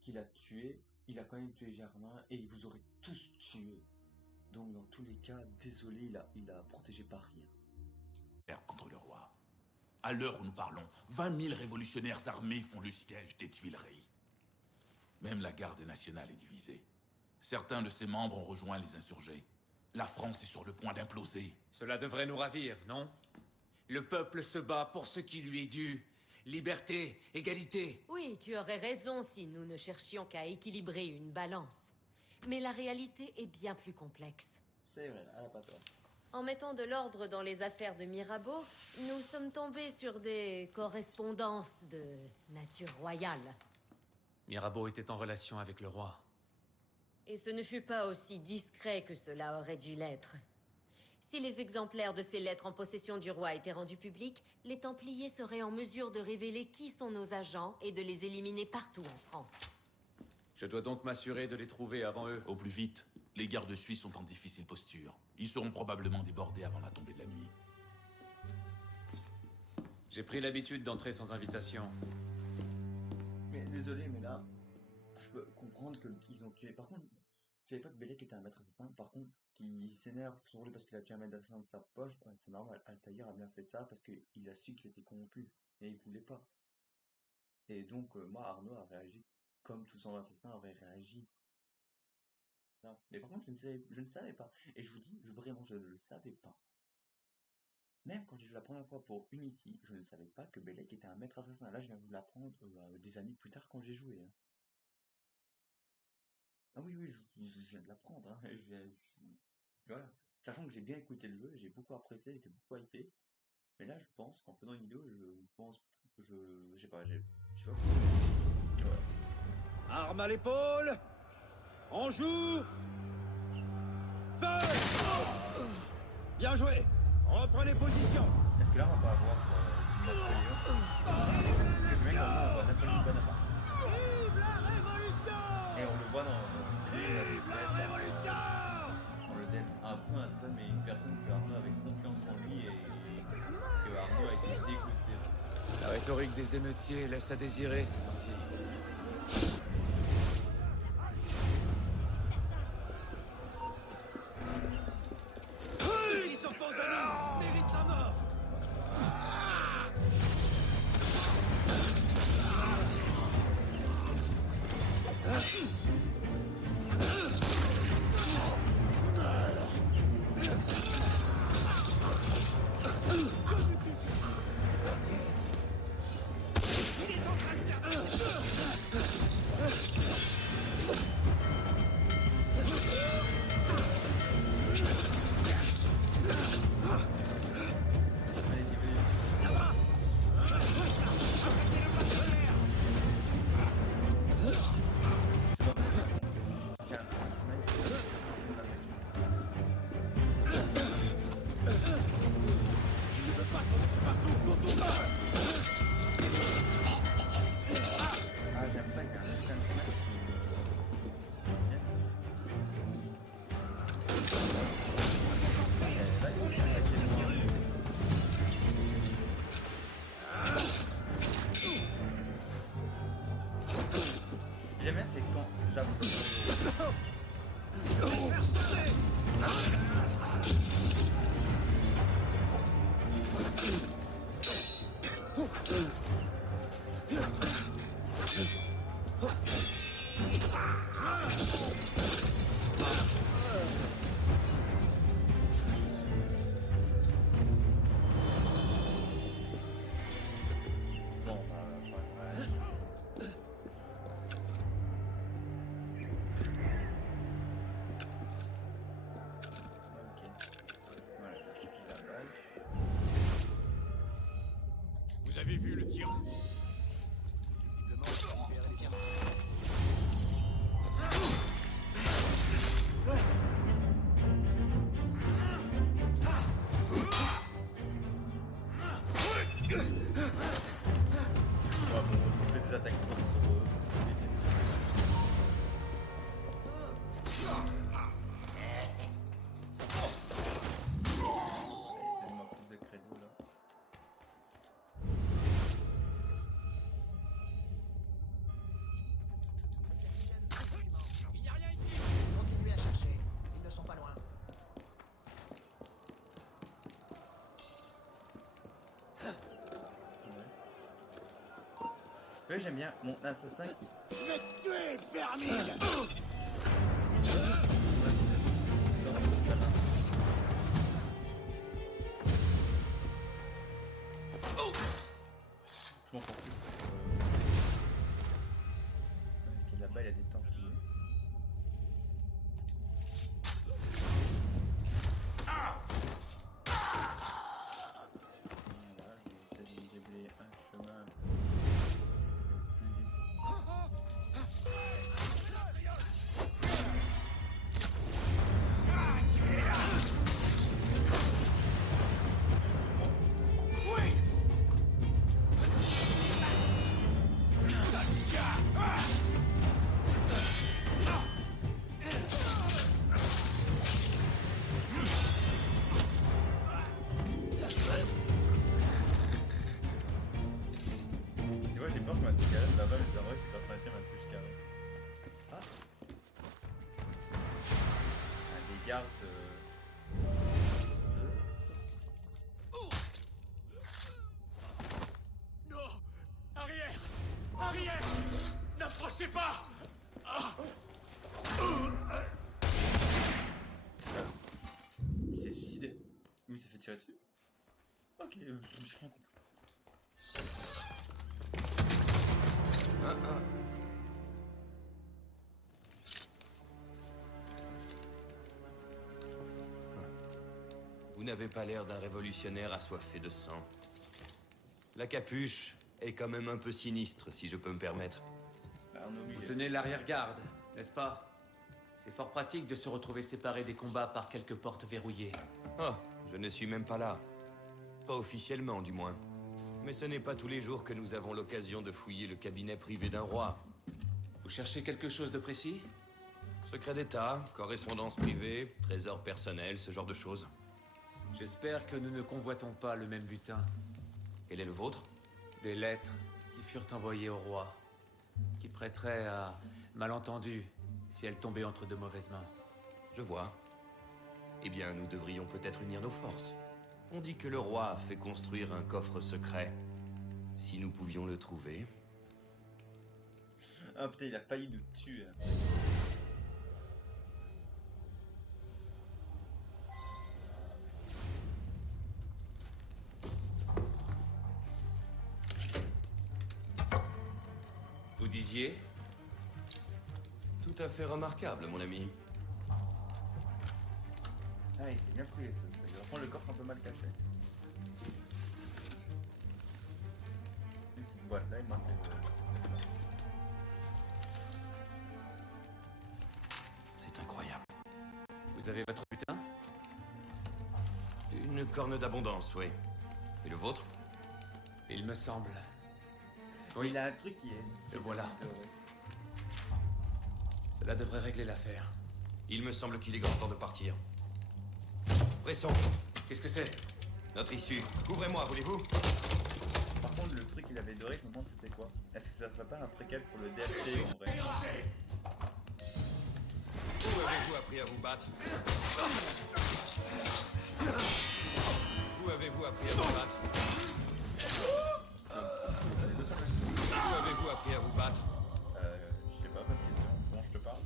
qu'il a tué. Il a quand même tué Germain et il vous aurait tous tué. Donc, dans tous les cas, désolé, il a protégé Paris. Contre le roi. À l'heure où nous parlons, 20 000 révolutionnaires armés font le siège des Tuileries. Même la garde nationale est divisée. Certains de ses membres ont rejoint les insurgés. La France est sur le point d'imploser. Cela devrait nous ravir, non? Le peuple se bat pour ce qui lui est dû. Liberté, égalité. Oui, tu aurais raison si nous ne cherchions qu'à équilibrer une balance. Mais la réalité est bien plus complexe. C'est vrai, elle a pas tort. En mettant de l'ordre dans les affaires de Mirabeau, nous sommes tombés sur des correspondances de nature royale. Mirabeau était en relation avec le roi. Et ce ne fut pas aussi discret que cela aurait dû l'être. Si les exemplaires de ces lettres en possession du roi étaient rendus publics, les Templiers seraient en mesure de révéler qui sont nos agents et de les éliminer partout en France. Je dois donc m'assurer de les trouver avant eux. Au plus vite. Les gardes suisses sont en difficile posture. Ils seront probablement débordés avant la tombée de la nuit. J'ai pris l'habitude d'entrer sans invitation. Mais désolé, mais là, je peux comprendre qu'ils ont tué. Par contre, je savais pas que Bellec était un maître assassin. Par contre, qui s'énerve sur lui parce qu'il a tué un maître assassin de sa poche, ouais, c'est normal. Altaïr a bien fait ça parce qu'il a su qu'il était corrompu. Et il voulait pas. Et donc, moi, Arnaud a réagi comme tout son assassin aurait réagi. Non. Mais par contre, je ne savais pas. Et je vous dis, vraiment, je ne le savais pas. Même quand j'ai joué la première fois pour Unity, je ne savais pas que Bellec était un maître assassin. Là, je viens de vous l'apprendre des années plus tard quand j'ai joué. Hein. Ah oui, oui, je viens de l'apprendre. Hein. Voilà. Sachant que j'ai bien écouté le jeu, j'ai beaucoup apprécié, j'étais beaucoup hypé. Mais là, je pense qu'en faisant une vidéo, je sais pas, voilà. Arme à l'épaule. On joue. Feu. Bien joué. Reprenez position. Est-ce que là, on va avoir Napoléon? Parce que ce mec, on voit Napoléon Bonaparte. Vive la révolution. Et on le voit dans on le donne un peu un homme et une personne que Arnaud avait confiance en lui et que Arnaud a été dégoûté. La rhétorique des émeutiers laisse à désirer ces temps-ci. Ils s'opposent à nous. Mérite la mort. J'aime bien, c'est quand j'approche. Vous avez vu le tyran? Visiblement, l'hiver, elle est bien. Je fais des attaques sur eux. Tellement plus de credo là. Il n'y a rien ici. Continuez à chercher. Ils ne sont pas loin. Ouais, j'aime bien mon assassin qui. Je vais te tuer, vermine. Je m'en fous plus. Parce que là-bas, il y a des templiers. Voilà, je vais essayer de déblayer un chemin. Plus vite. là-bas, mais en vrai, c'est pas pratique ma touche carré. Ah. Ah, des gardes. Non! Arrière! Arrière! N'approchez pas! Il s'est suicidé. Ou il s'est fait tirer dessus. Ok, j'ai rien compris. Vous n'avez pas l'air d'un révolutionnaire assoiffé de sang. La capuche est quand même un peu sinistre, si je peux me permettre. Vous tenez l'arrière-garde, n'est-ce pas? C'est fort pratique de se retrouver séparé des combats par quelques portes verrouillées. Oh, je ne suis même pas là. Pas officiellement, du moins. Mais ce n'est pas tous les jours que nous avons l'occasion de fouiller le cabinet privé d'un roi. Vous cherchez quelque chose de précis? Secret d'État, correspondance privée, trésor personnel, ce genre de choses. J'espère que nous ne convoitons pas le même butin. Quel est le vôtre? Des lettres qui furent envoyées au roi, qui prêteraient à malentendu si elles tombaient entre de mauvaises mains. Je vois. Eh bien, nous devrions peut-être unir nos forces. On dit que le roi fait construire un coffre secret. Si nous pouvions le trouver... Ah putain, il a failli nous tuer. Hein. Vous disiez? Tout à fait remarquable, mon ami. Ah, il était bien fouillé, ça. Il va prendre le coffre un peu mal caché. Et cette boîte-là, il m'a fait... C'est incroyable. Vous avez votre butin? Une corne d'abondance, oui. Et le vôtre? Il me semble. Oui, il a un truc qui est... Le voilà. Cela devrait régler l'affaire. Il me semble qu'il est grand temps de partir. Bresson! Qu'est-ce que c'est? Notre issue. Couvrez-moi, voulez-vous? Par contre, le truc qu'il avait doré, je me demande c'était quoi? Est-ce que ça ferait pas un préquel pour le DLC en vrai? Où avez-vous appris à vous battre? Où avez-vous appris à vous battre? Où avez-vous appris à vous battre? Je sais pas, bonne question. Comment je te parle?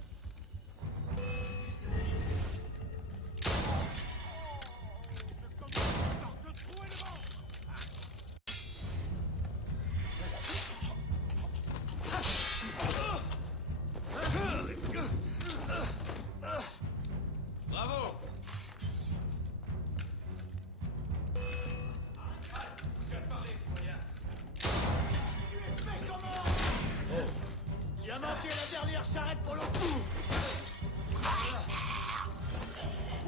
Bravo! Tu as manqué la dernière charrette pour le coup!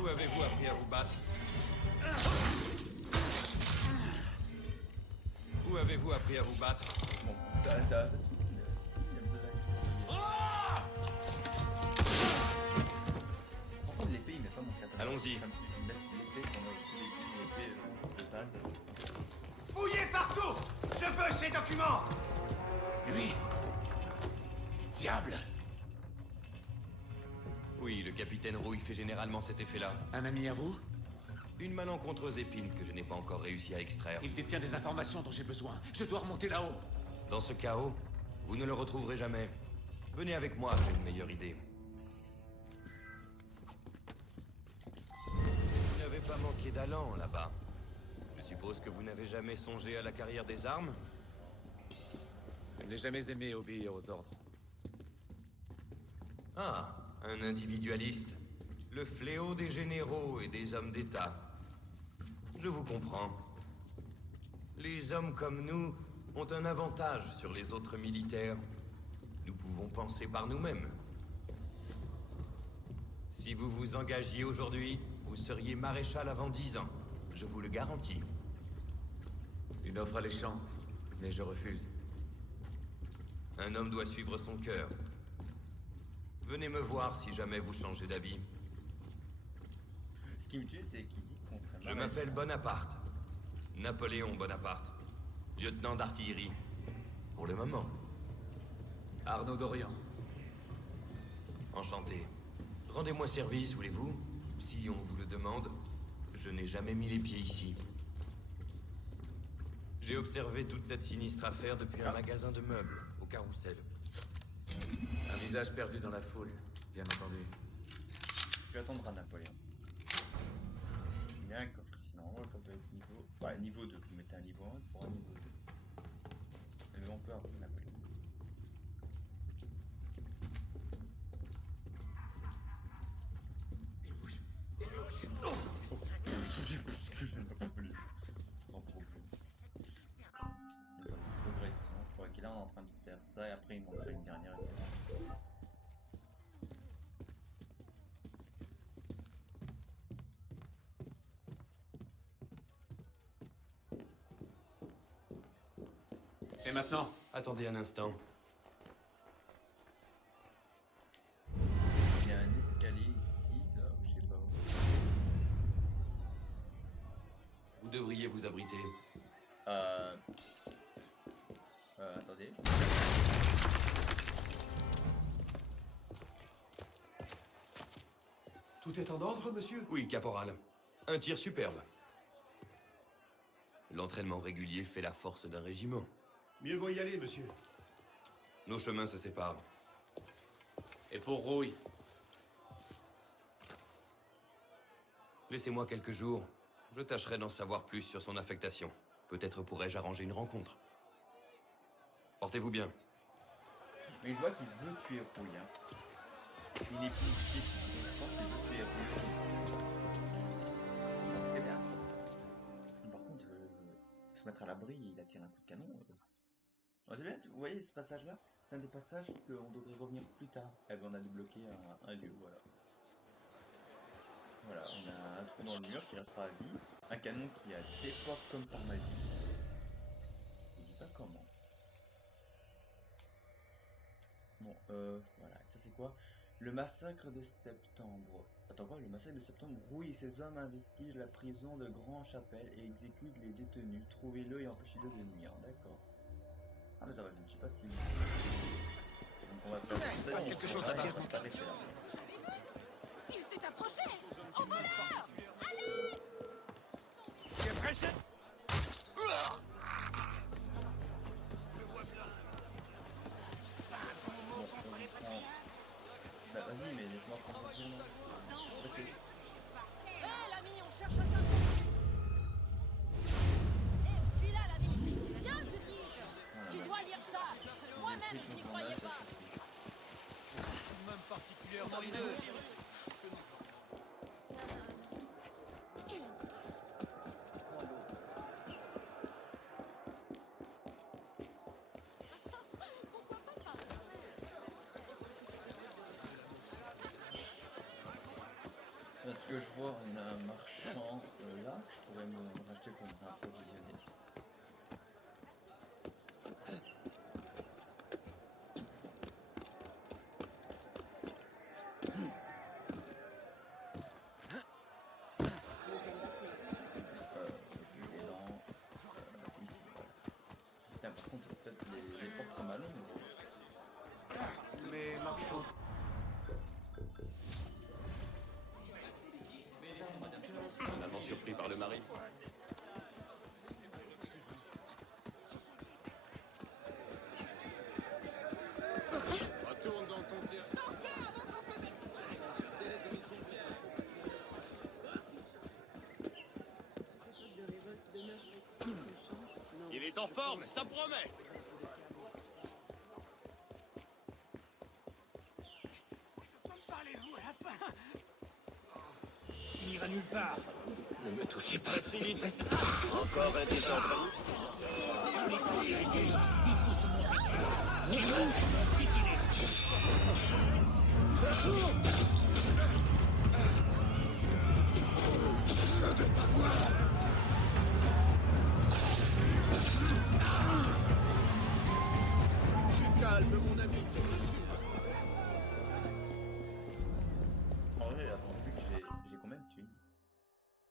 Où avez-vous appris à vous battre? Où avez-vous appris à vous battre? Bon, t'as... Par contre, l'épée, il met pas mon catalogue. Allons-y. Comme tu mets l'épée, qu'on a aussi l'épée de base. Fouillez partout! Je veux ces documents! Lui! Diable! Oui, le capitaine Rouille fait généralement cet effet-là. Un ami à vous? Une malencontreuse épine que je n'ai pas encore réussi à extraire. Il détient des informations dont j'ai besoin. Je dois remonter là-haut. Dans ce chaos, vous ne le retrouverez jamais. Venez avec moi, j'ai une meilleure idée. Vous n'avez pas manqué d'allant là-bas. Je suppose que vous n'avez jamais songé à la carrière des armes? Je n'ai jamais aimé obéir aux ordres. Ah, un individualiste. Le fléau des généraux et des hommes d'État. Je vous comprends. Les hommes comme nous ont un avantage sur les autres militaires. Nous pouvons penser par nous-mêmes. Si vous vous engagiez aujourd'hui, vous seriez maréchal avant 10 ans. Je vous le garantis. Une offre alléchante, mais je refuse. Un homme doit suivre son cœur. Venez me voir si jamais vous changez d'avis. Ce qui me tue, c'est qu'il dit qu'on serait... Je m'appelle Bonaparte. Napoléon Bonaparte. Lieutenant d'artillerie. Pour le moment. Arnaud Dorian. Enchanté. Rendez-moi service, voulez-vous? Si on vous le demande, je n'ai jamais mis les pieds ici. J'ai observé toute cette sinistre affaire depuis un magasin de meubles, au Carrousel. Un visage perdu dans la foule, bien entendu. Je vais attendre à Napoléon. Il y a un coffre ici, normalement le coffre doit être niveau... Ouais, niveau 2, vous mettez un niveau 1 pour un niveau 2. Mais on peut avancer Napoléon. J'ai bousculé Napoléon. Sans problème. Progression. Ok, là on est en train de faire ça et après il manquera une dernière et c'est bon. Et maintenant? Attendez un instant. Il y a un escalier ici, là, je sais pas où. Vous devriez vous abriter. Attendez. Tout est en ordre, monsieur? Oui, caporal. Un tir superbe. L'entraînement régulier fait la force d'un régiment. Mieux vaut y aller, monsieur. Nos chemins se séparent. Et pour Rouille? Laissez-moi quelques jours. Je tâcherai d'en savoir plus sur son affectation. Peut-être pourrais-je arranger une rencontre. Portez-vous bien. Mais je vois qu'il veut tuer Rouille. Hein. Il est plus je pense qu'il veut tuer Rouille. Donc c'est bien. Par contre, se mettre à l'abri et il attire un coup de canon. C'est bien, vous voyez ce passage-là? C'est un des passages qu'on devrait revenir plus tard. Eh ben, on a débloqué un lieu, voilà. Voilà, on a un trou dans le mur qui restera à vie. Un canon qui a des portes comme par magie. Je dis pas comment. Bon, voilà, ça c'est quoi? Le massacre de septembre. Attends quoi? Le massacre de septembre. Rouille et ses hommes investigent la prison de Grand Chapelle et exécutent les détenus. Trouvez-le et empêchez-le de nuire. D'accord. Ah mais ça va, je ne sais pas si... Donc on va faire ça. Il se passe quelque chose à faire. Il s'est approché! Au voleur! Allez! Tu es pressé? Bah vas-y, mais laisse-moi prendre le tournoi. Ok. Hé, l'ami, on cherche un symbole! Hé, je suis là, l'ami! Viens, te dis-je! Tu dois lire ça! Moi-même, je n'y croyais pas! Même particulièrement hideux. Parce que je vois, on a un marchand là, que je pourrais me racheter pour me approvisionner. Putain, par contre, peut-être les portes comme à Londres. Les marchands. Finalement surpris par le mari. Retourne dans ton terrain. Il est en forme, ça promet! Parlez-vous à la fin? Il n'ira nulle part. Ne me touchez pas. Encore un désordre. Je ne veux pas voir. Tu calmes, mon ami. En vrai, attends, vu que j'ai combien de thunes?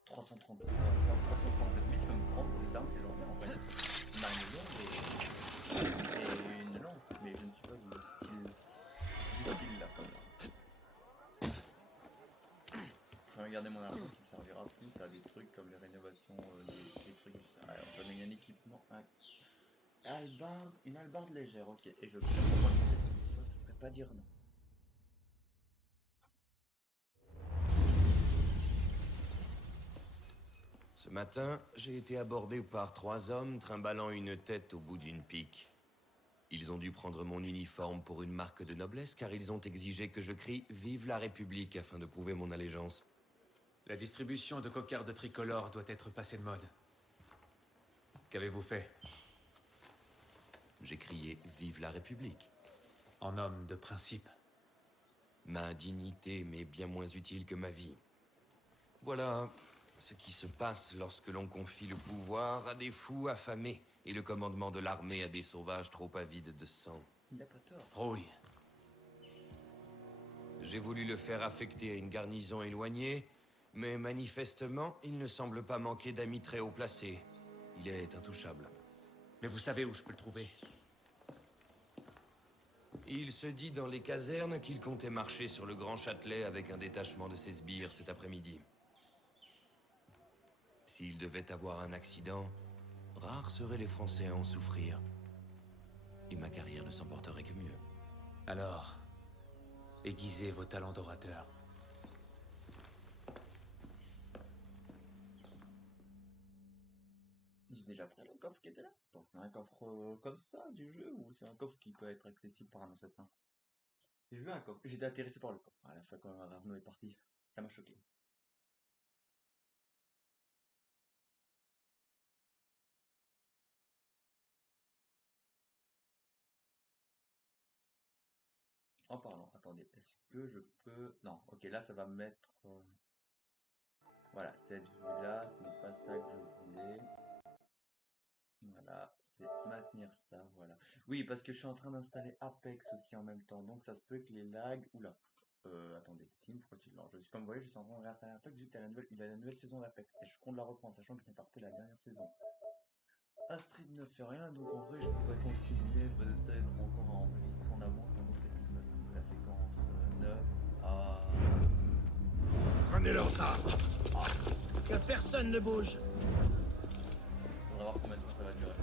337 000, ça me prend des armes que j'en ai en fait. Une arme longue et une lance, mais je ne suis pas du style garder mon argent qui me servira plus à des trucs comme les rénovations, des trucs. Allez, on peut gagner un équipement. Une hallebarde légère, ok. Et je peux ça, ce serait pas dire non. Ce matin, j'ai été abordé par 3 hommes trimballant une tête au bout d'une pique. Ils ont dû prendre mon uniforme pour une marque de noblesse car ils ont exigé que je crie « Vive la République » afin de prouver mon allégeance. La distribution de cocardes tricolores doit être passée de mode. Qu'avez-vous fait? J'ai crié « Vive la République ». En homme de principe. Ma dignité m'est bien moins utile que ma vie. Voilà ce qui se passe lorsque l'on confie le pouvoir à des fous affamés et le commandement de l'armée à des sauvages trop avides de sang. Il n'a pas tort. Rouille. J'ai voulu le faire affecter à une garnison éloignée, mais manifestement, il ne semble pas manquer d'amis très haut placés. Il est intouchable. Mais vous savez où je peux le trouver? Il se dit dans les casernes qu'il comptait marcher sur le Grand Châtelet avec un détachement de ses sbires cet après-midi. S'il devait avoir un accident, rares seraient les Français à en souffrir. Et ma carrière ne s'en porterait que mieux. Alors, aiguisez vos talents d'orateur. J'ai déjà pris le coffre qui était là. C'est un coffre comme ça du jeu ou c'est un coffre qui peut être accessible par un assassin? J'ai vu un coffre. J'étais intéressé par le coffre à la fin quand Arnaud est parti. Ça m'a choqué. En parlant, attendez, est-ce que je peux... Non, ok, là ça va me mettre... Voilà, cette vue-là, ce n'est pas ça que je voulais. Voilà, c'est maintenir ça, voilà. Oui, parce que je suis en train d'installer Apex aussi en même temps, donc ça se peut que les lags... Oula, attendez, Steam, pourquoi tu le lances? Comme vous voyez, je suis en train de réinstaller Apex vu qu'il y a la nouvelle saison d'Apex, et je compte la reprendre, sachant que je n'ai pas repris la dernière saison. Astrid ne fait rien, donc en vrai, je pourrais continuer peut-être encore à enregistrer en avance un autre épisode. La séquence 9 à... Prenez-leur ça! Que personne ne bouge! On va voir combien de temps ça va durer.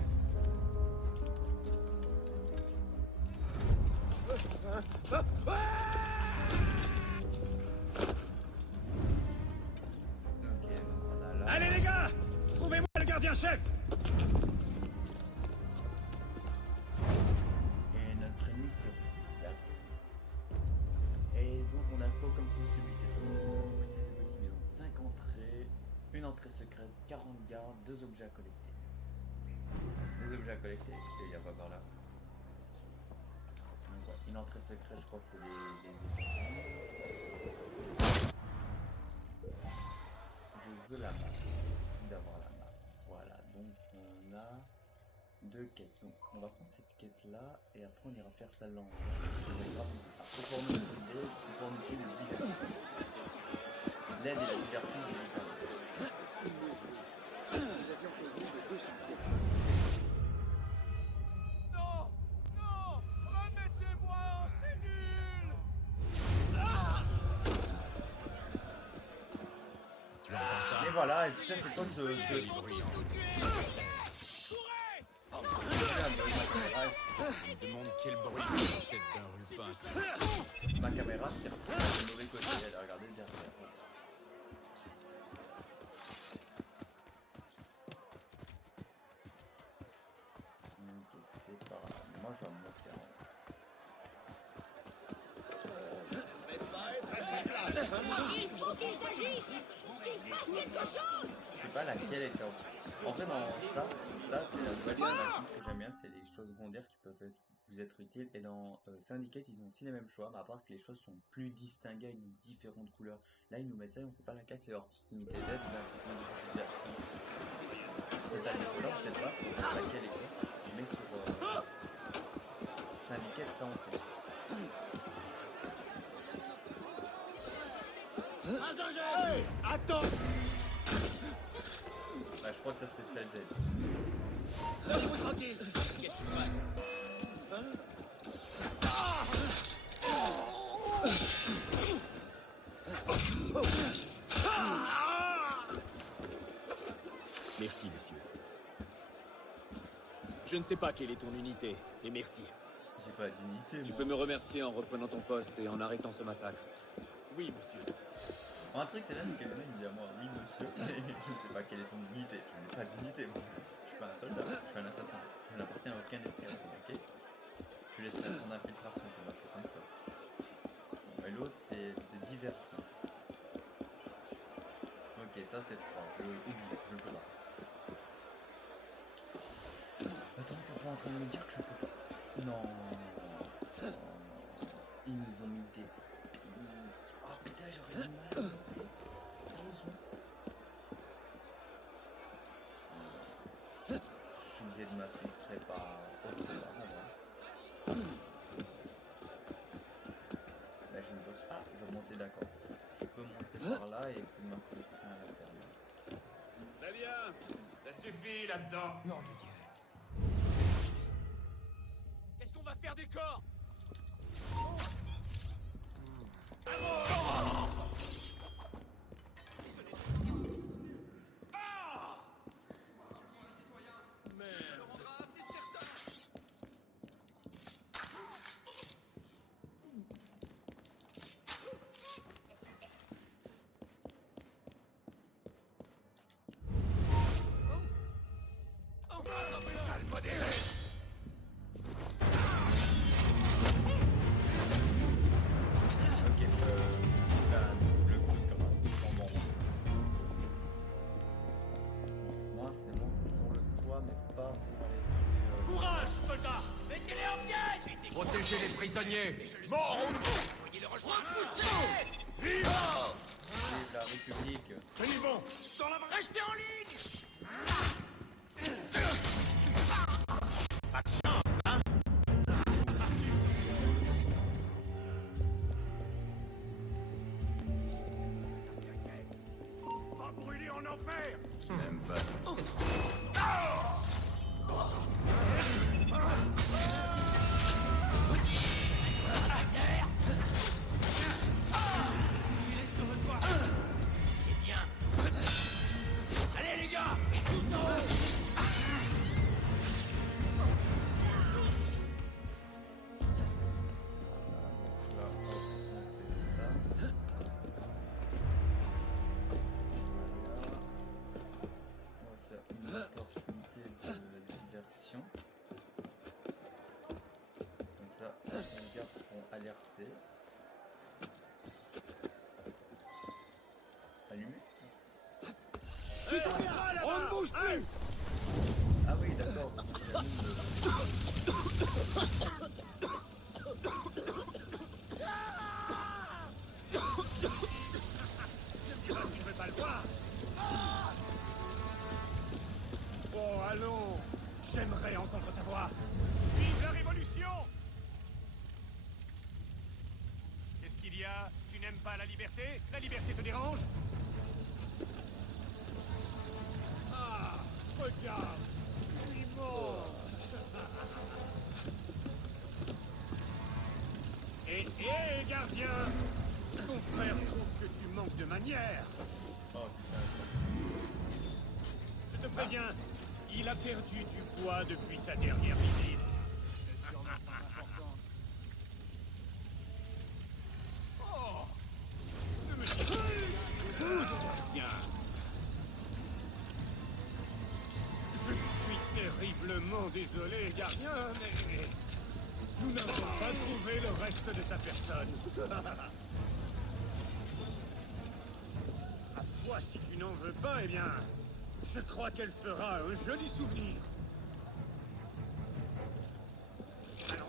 Ok, voilà là. Allez les gars! Trouvez-moi le gardien-chef! Et notre ennemi c'est Royal. Et donc on a quoi comme possibilité? 5 entrées, une entrée secrète, 40 gardes, 2 objets à collecter. Les objets à collecter, et il y a pas par là. Donc, ouais, une entrée secrète, je crois que c'est des... Je veux la map, il d'avoir la map. Voilà, donc on a 2 quêtes. Donc on va prendre cette quête là et après on ira faire sa langue. Opportunité de diversion. L'aide et la diversion de l'état. Non! Non! Remettez-moi en cellule! Et voilà, et puis ça c'est quoi ce... Je me demande quel bruit c'est la tête d'un rupin. Ma caméra s'est retrouvée du mauvais côté, elle a regardé derrière. Ok, c'est pas grave. Moi je vais me monter en haut. Il faut qu'ils agissent! Qu'ils fassent quelque chose! Je sais pas laquelle est en vrai dans ça c'est la nouvelle narrative que j'aime bien, c'est les choses secondaires qui peuvent vous être utiles. Et dans Syndicate ils ont aussi les mêmes choix, mais à part que les choses sont plus distinguées avec différentes couleurs. Là ils nous mettent ça et on sait pas laquelle c'est opportunité d'aide ou opportunité de situation. C'est ça les couleurs, on sait pas sur laquelle est quoi. Mais sur Syndicate ça on sait. Hey, attends! Bah, je crois que ça c'est celle d'aide. Laissez-vous tranquille! Qu'est-ce qui se passe? Je ne sais pas quelle est ton unité, et merci. J'ai pas d'unité, Tu moi. peux me remercier en reprenant ton poste et en arrêtant ce massacre. Oui, monsieur. Bon, un truc, c'est là, c'est que le mec dit à moi, oui, monsieur, je ne sais pas quelle est ton unité. Je n'ai pas d'unité, moi. Je suis pas un soldat, je suis un assassin. Je n'appartiens à aucun esclave, ok? Je laisserai ton infiltration, on va faire comme ça. Bon, et l'autre, c'est de diversion. Ok, ça c'est 3. Je oublie, je peux pas. Attends, t'es pas en train de me dire que je peux pas. Non. Ils nous ont mis des pics. Oh putain, j'aurais du mal à monter. Sérieusement. Je suis obligé de m'infiltrer par autre part, là. Là, je ne peux pas. Je vais monter, d'accord. Je peux monter par là et essayer de m'infiltrer à l'intérieur. Très bien. Ça suffit là-dedans. Nom de Dieu. Qu'est-ce qu'on va faire des corps? Ok, la double configuration en rond. Moi, c'est monter sur le toit, mais pas pour aller tuer. Courage, soldats! Mettez-les en piège! Protégez les prisonniers. Mort! Voyez le rejoindre! Repoussez! Viva! Vive la République. Tenez bon! Dans la... Restez en ligne! Pas de chance, hein? Pas brûler en enfer! Même pas. Il est sur le toit! C'est bien! Allez les gars! Tous en haut! Là, hop, on fait ça. On va faire une opportunité de diversion. Comme ça, les gardes seront alertés. Allumé. On ne bouge plus! Ah oui, d'accord. Tu ne veux pas le voir? Oh, allons! J'aimerais entendre ta voix! Vive la Révolution! Qu'est-ce qu'il y a? Tu n'aimes pas la liberté? La liberté te dérange? Ah! Regarde! Il est mort! Et gardien! Ton frère trouve que tu manques de manières! Oh putain, Je te préviens, il a perdu du poids depuis sa dernière visite. C'est sûrement son importance. Oh! Ne me dis pas. Bien. Je suis terriblement désolé, gardien, mais nous n'avons pas trouvé le reste de sa personne. À toi, si tu n'en veux pas, eh bien, je crois qu'elle fera un joli souvenir. Allons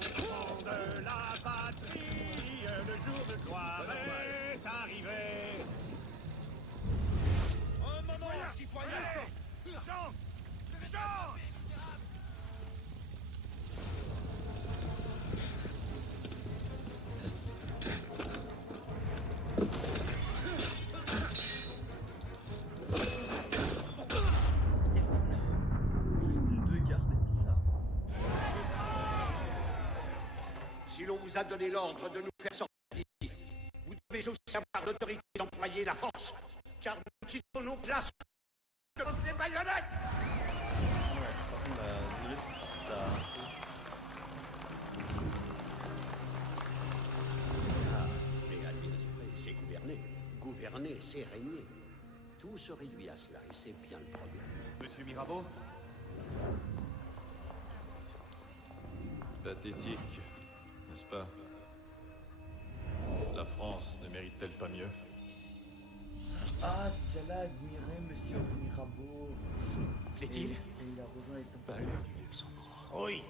de la patrie, le jour de gloire est arrivé. Un moment, citoyen! Jean! Jean! deux gardes et puis ça. Si l'on vous a donné l'ordre de nous faire sortir d'ici, vous devez aussi avoir l'autorité d'employer la force, car nous quittons nos places. Lance les baïonnettes! Ouais, par contre, la désolé, ça. Ah, mais administrer, c'est gouverner. Gouverner, c'est régner. Tout se réduit à cela, et c'est bien le problème. Monsieur Mirabeau? Pathétique, n'est-ce pas? La France ne mérite-t-elle pas mieux? Ah, T'Challa admirait Monsieur Mirabeau. Plaît-il? Et il a rejoint les temples. Palais du Luxembourg. Oui,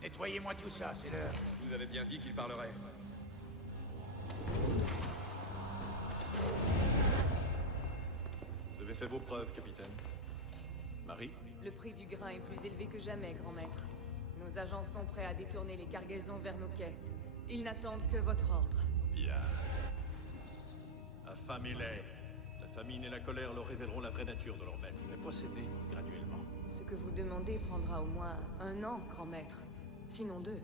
nettoyez-moi tout ça, c'est l'heure. Vous avez bien dit qu'il parlerait. Vous avez fait vos preuves, capitaine. Marie? Le prix du grain est plus élevé que jamais, grand maître. Nos agents sont prêts à détourner les cargaisons vers nos quais. Ils n'attendent que votre ordre. Bien. Affamez-les. La famine et la colère leur révéleront la vraie nature de leur maître. Mais procédez graduellement. Ce que vous demandez prendra au moins 1 an, grand maître. Sinon 2.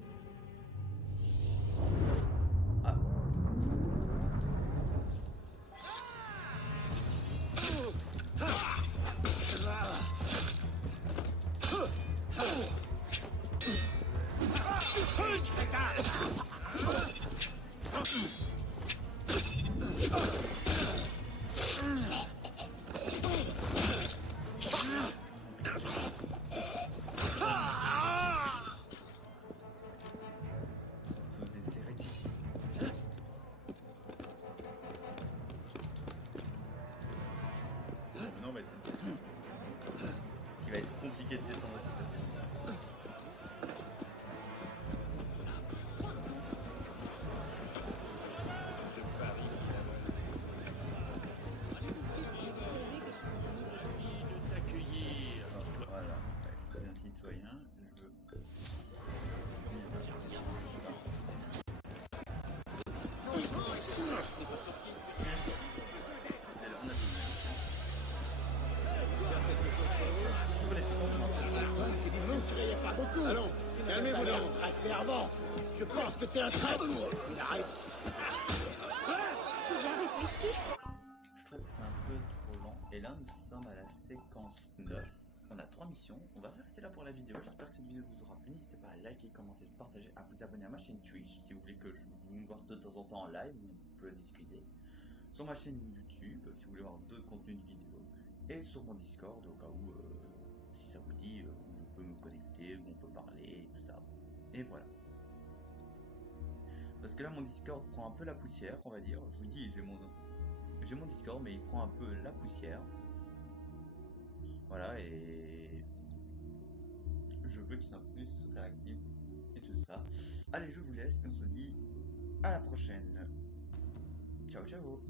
Non, mais c'est qui va être compliqué de descendre aussi, ça c'est bon. Voilà, très bien citoyen, je veux. Vous ne criez pas beaucoup. Allons, calmez-vous donc. Très fervent. Je pense que t'es un traître. Il arrête. Tu as réfléchi? Je trouve que c'est un peu trop lent. Et là, nous sommes à la séquence 9. On a 3 missions. On va s'arrêter là pour la vidéo. J'espère que cette vidéo vous aura plu. N'hésitez pas à liker, commenter, partager, à vous abonner à ma chaîne Twitch si vous voulez que vous me voir de temps en temps en live. On peut discuter. Sur ma chaîne YouTube si vous voulez voir d'autres contenus de vidéos. Et sur mon Discord au cas où, si ça vous dit, où je peux me connecter, où on peut parler et tout ça. Et voilà. Parce que là, mon Discord prend un peu la poussière, on va dire. Je vous dis, j'ai mon Discord, mais il prend un peu la poussière. Voilà, et je veux qu'il soit plus réactif et tout ça. Allez, je vous laisse et on se dit à la prochaine. Ciao, ciao.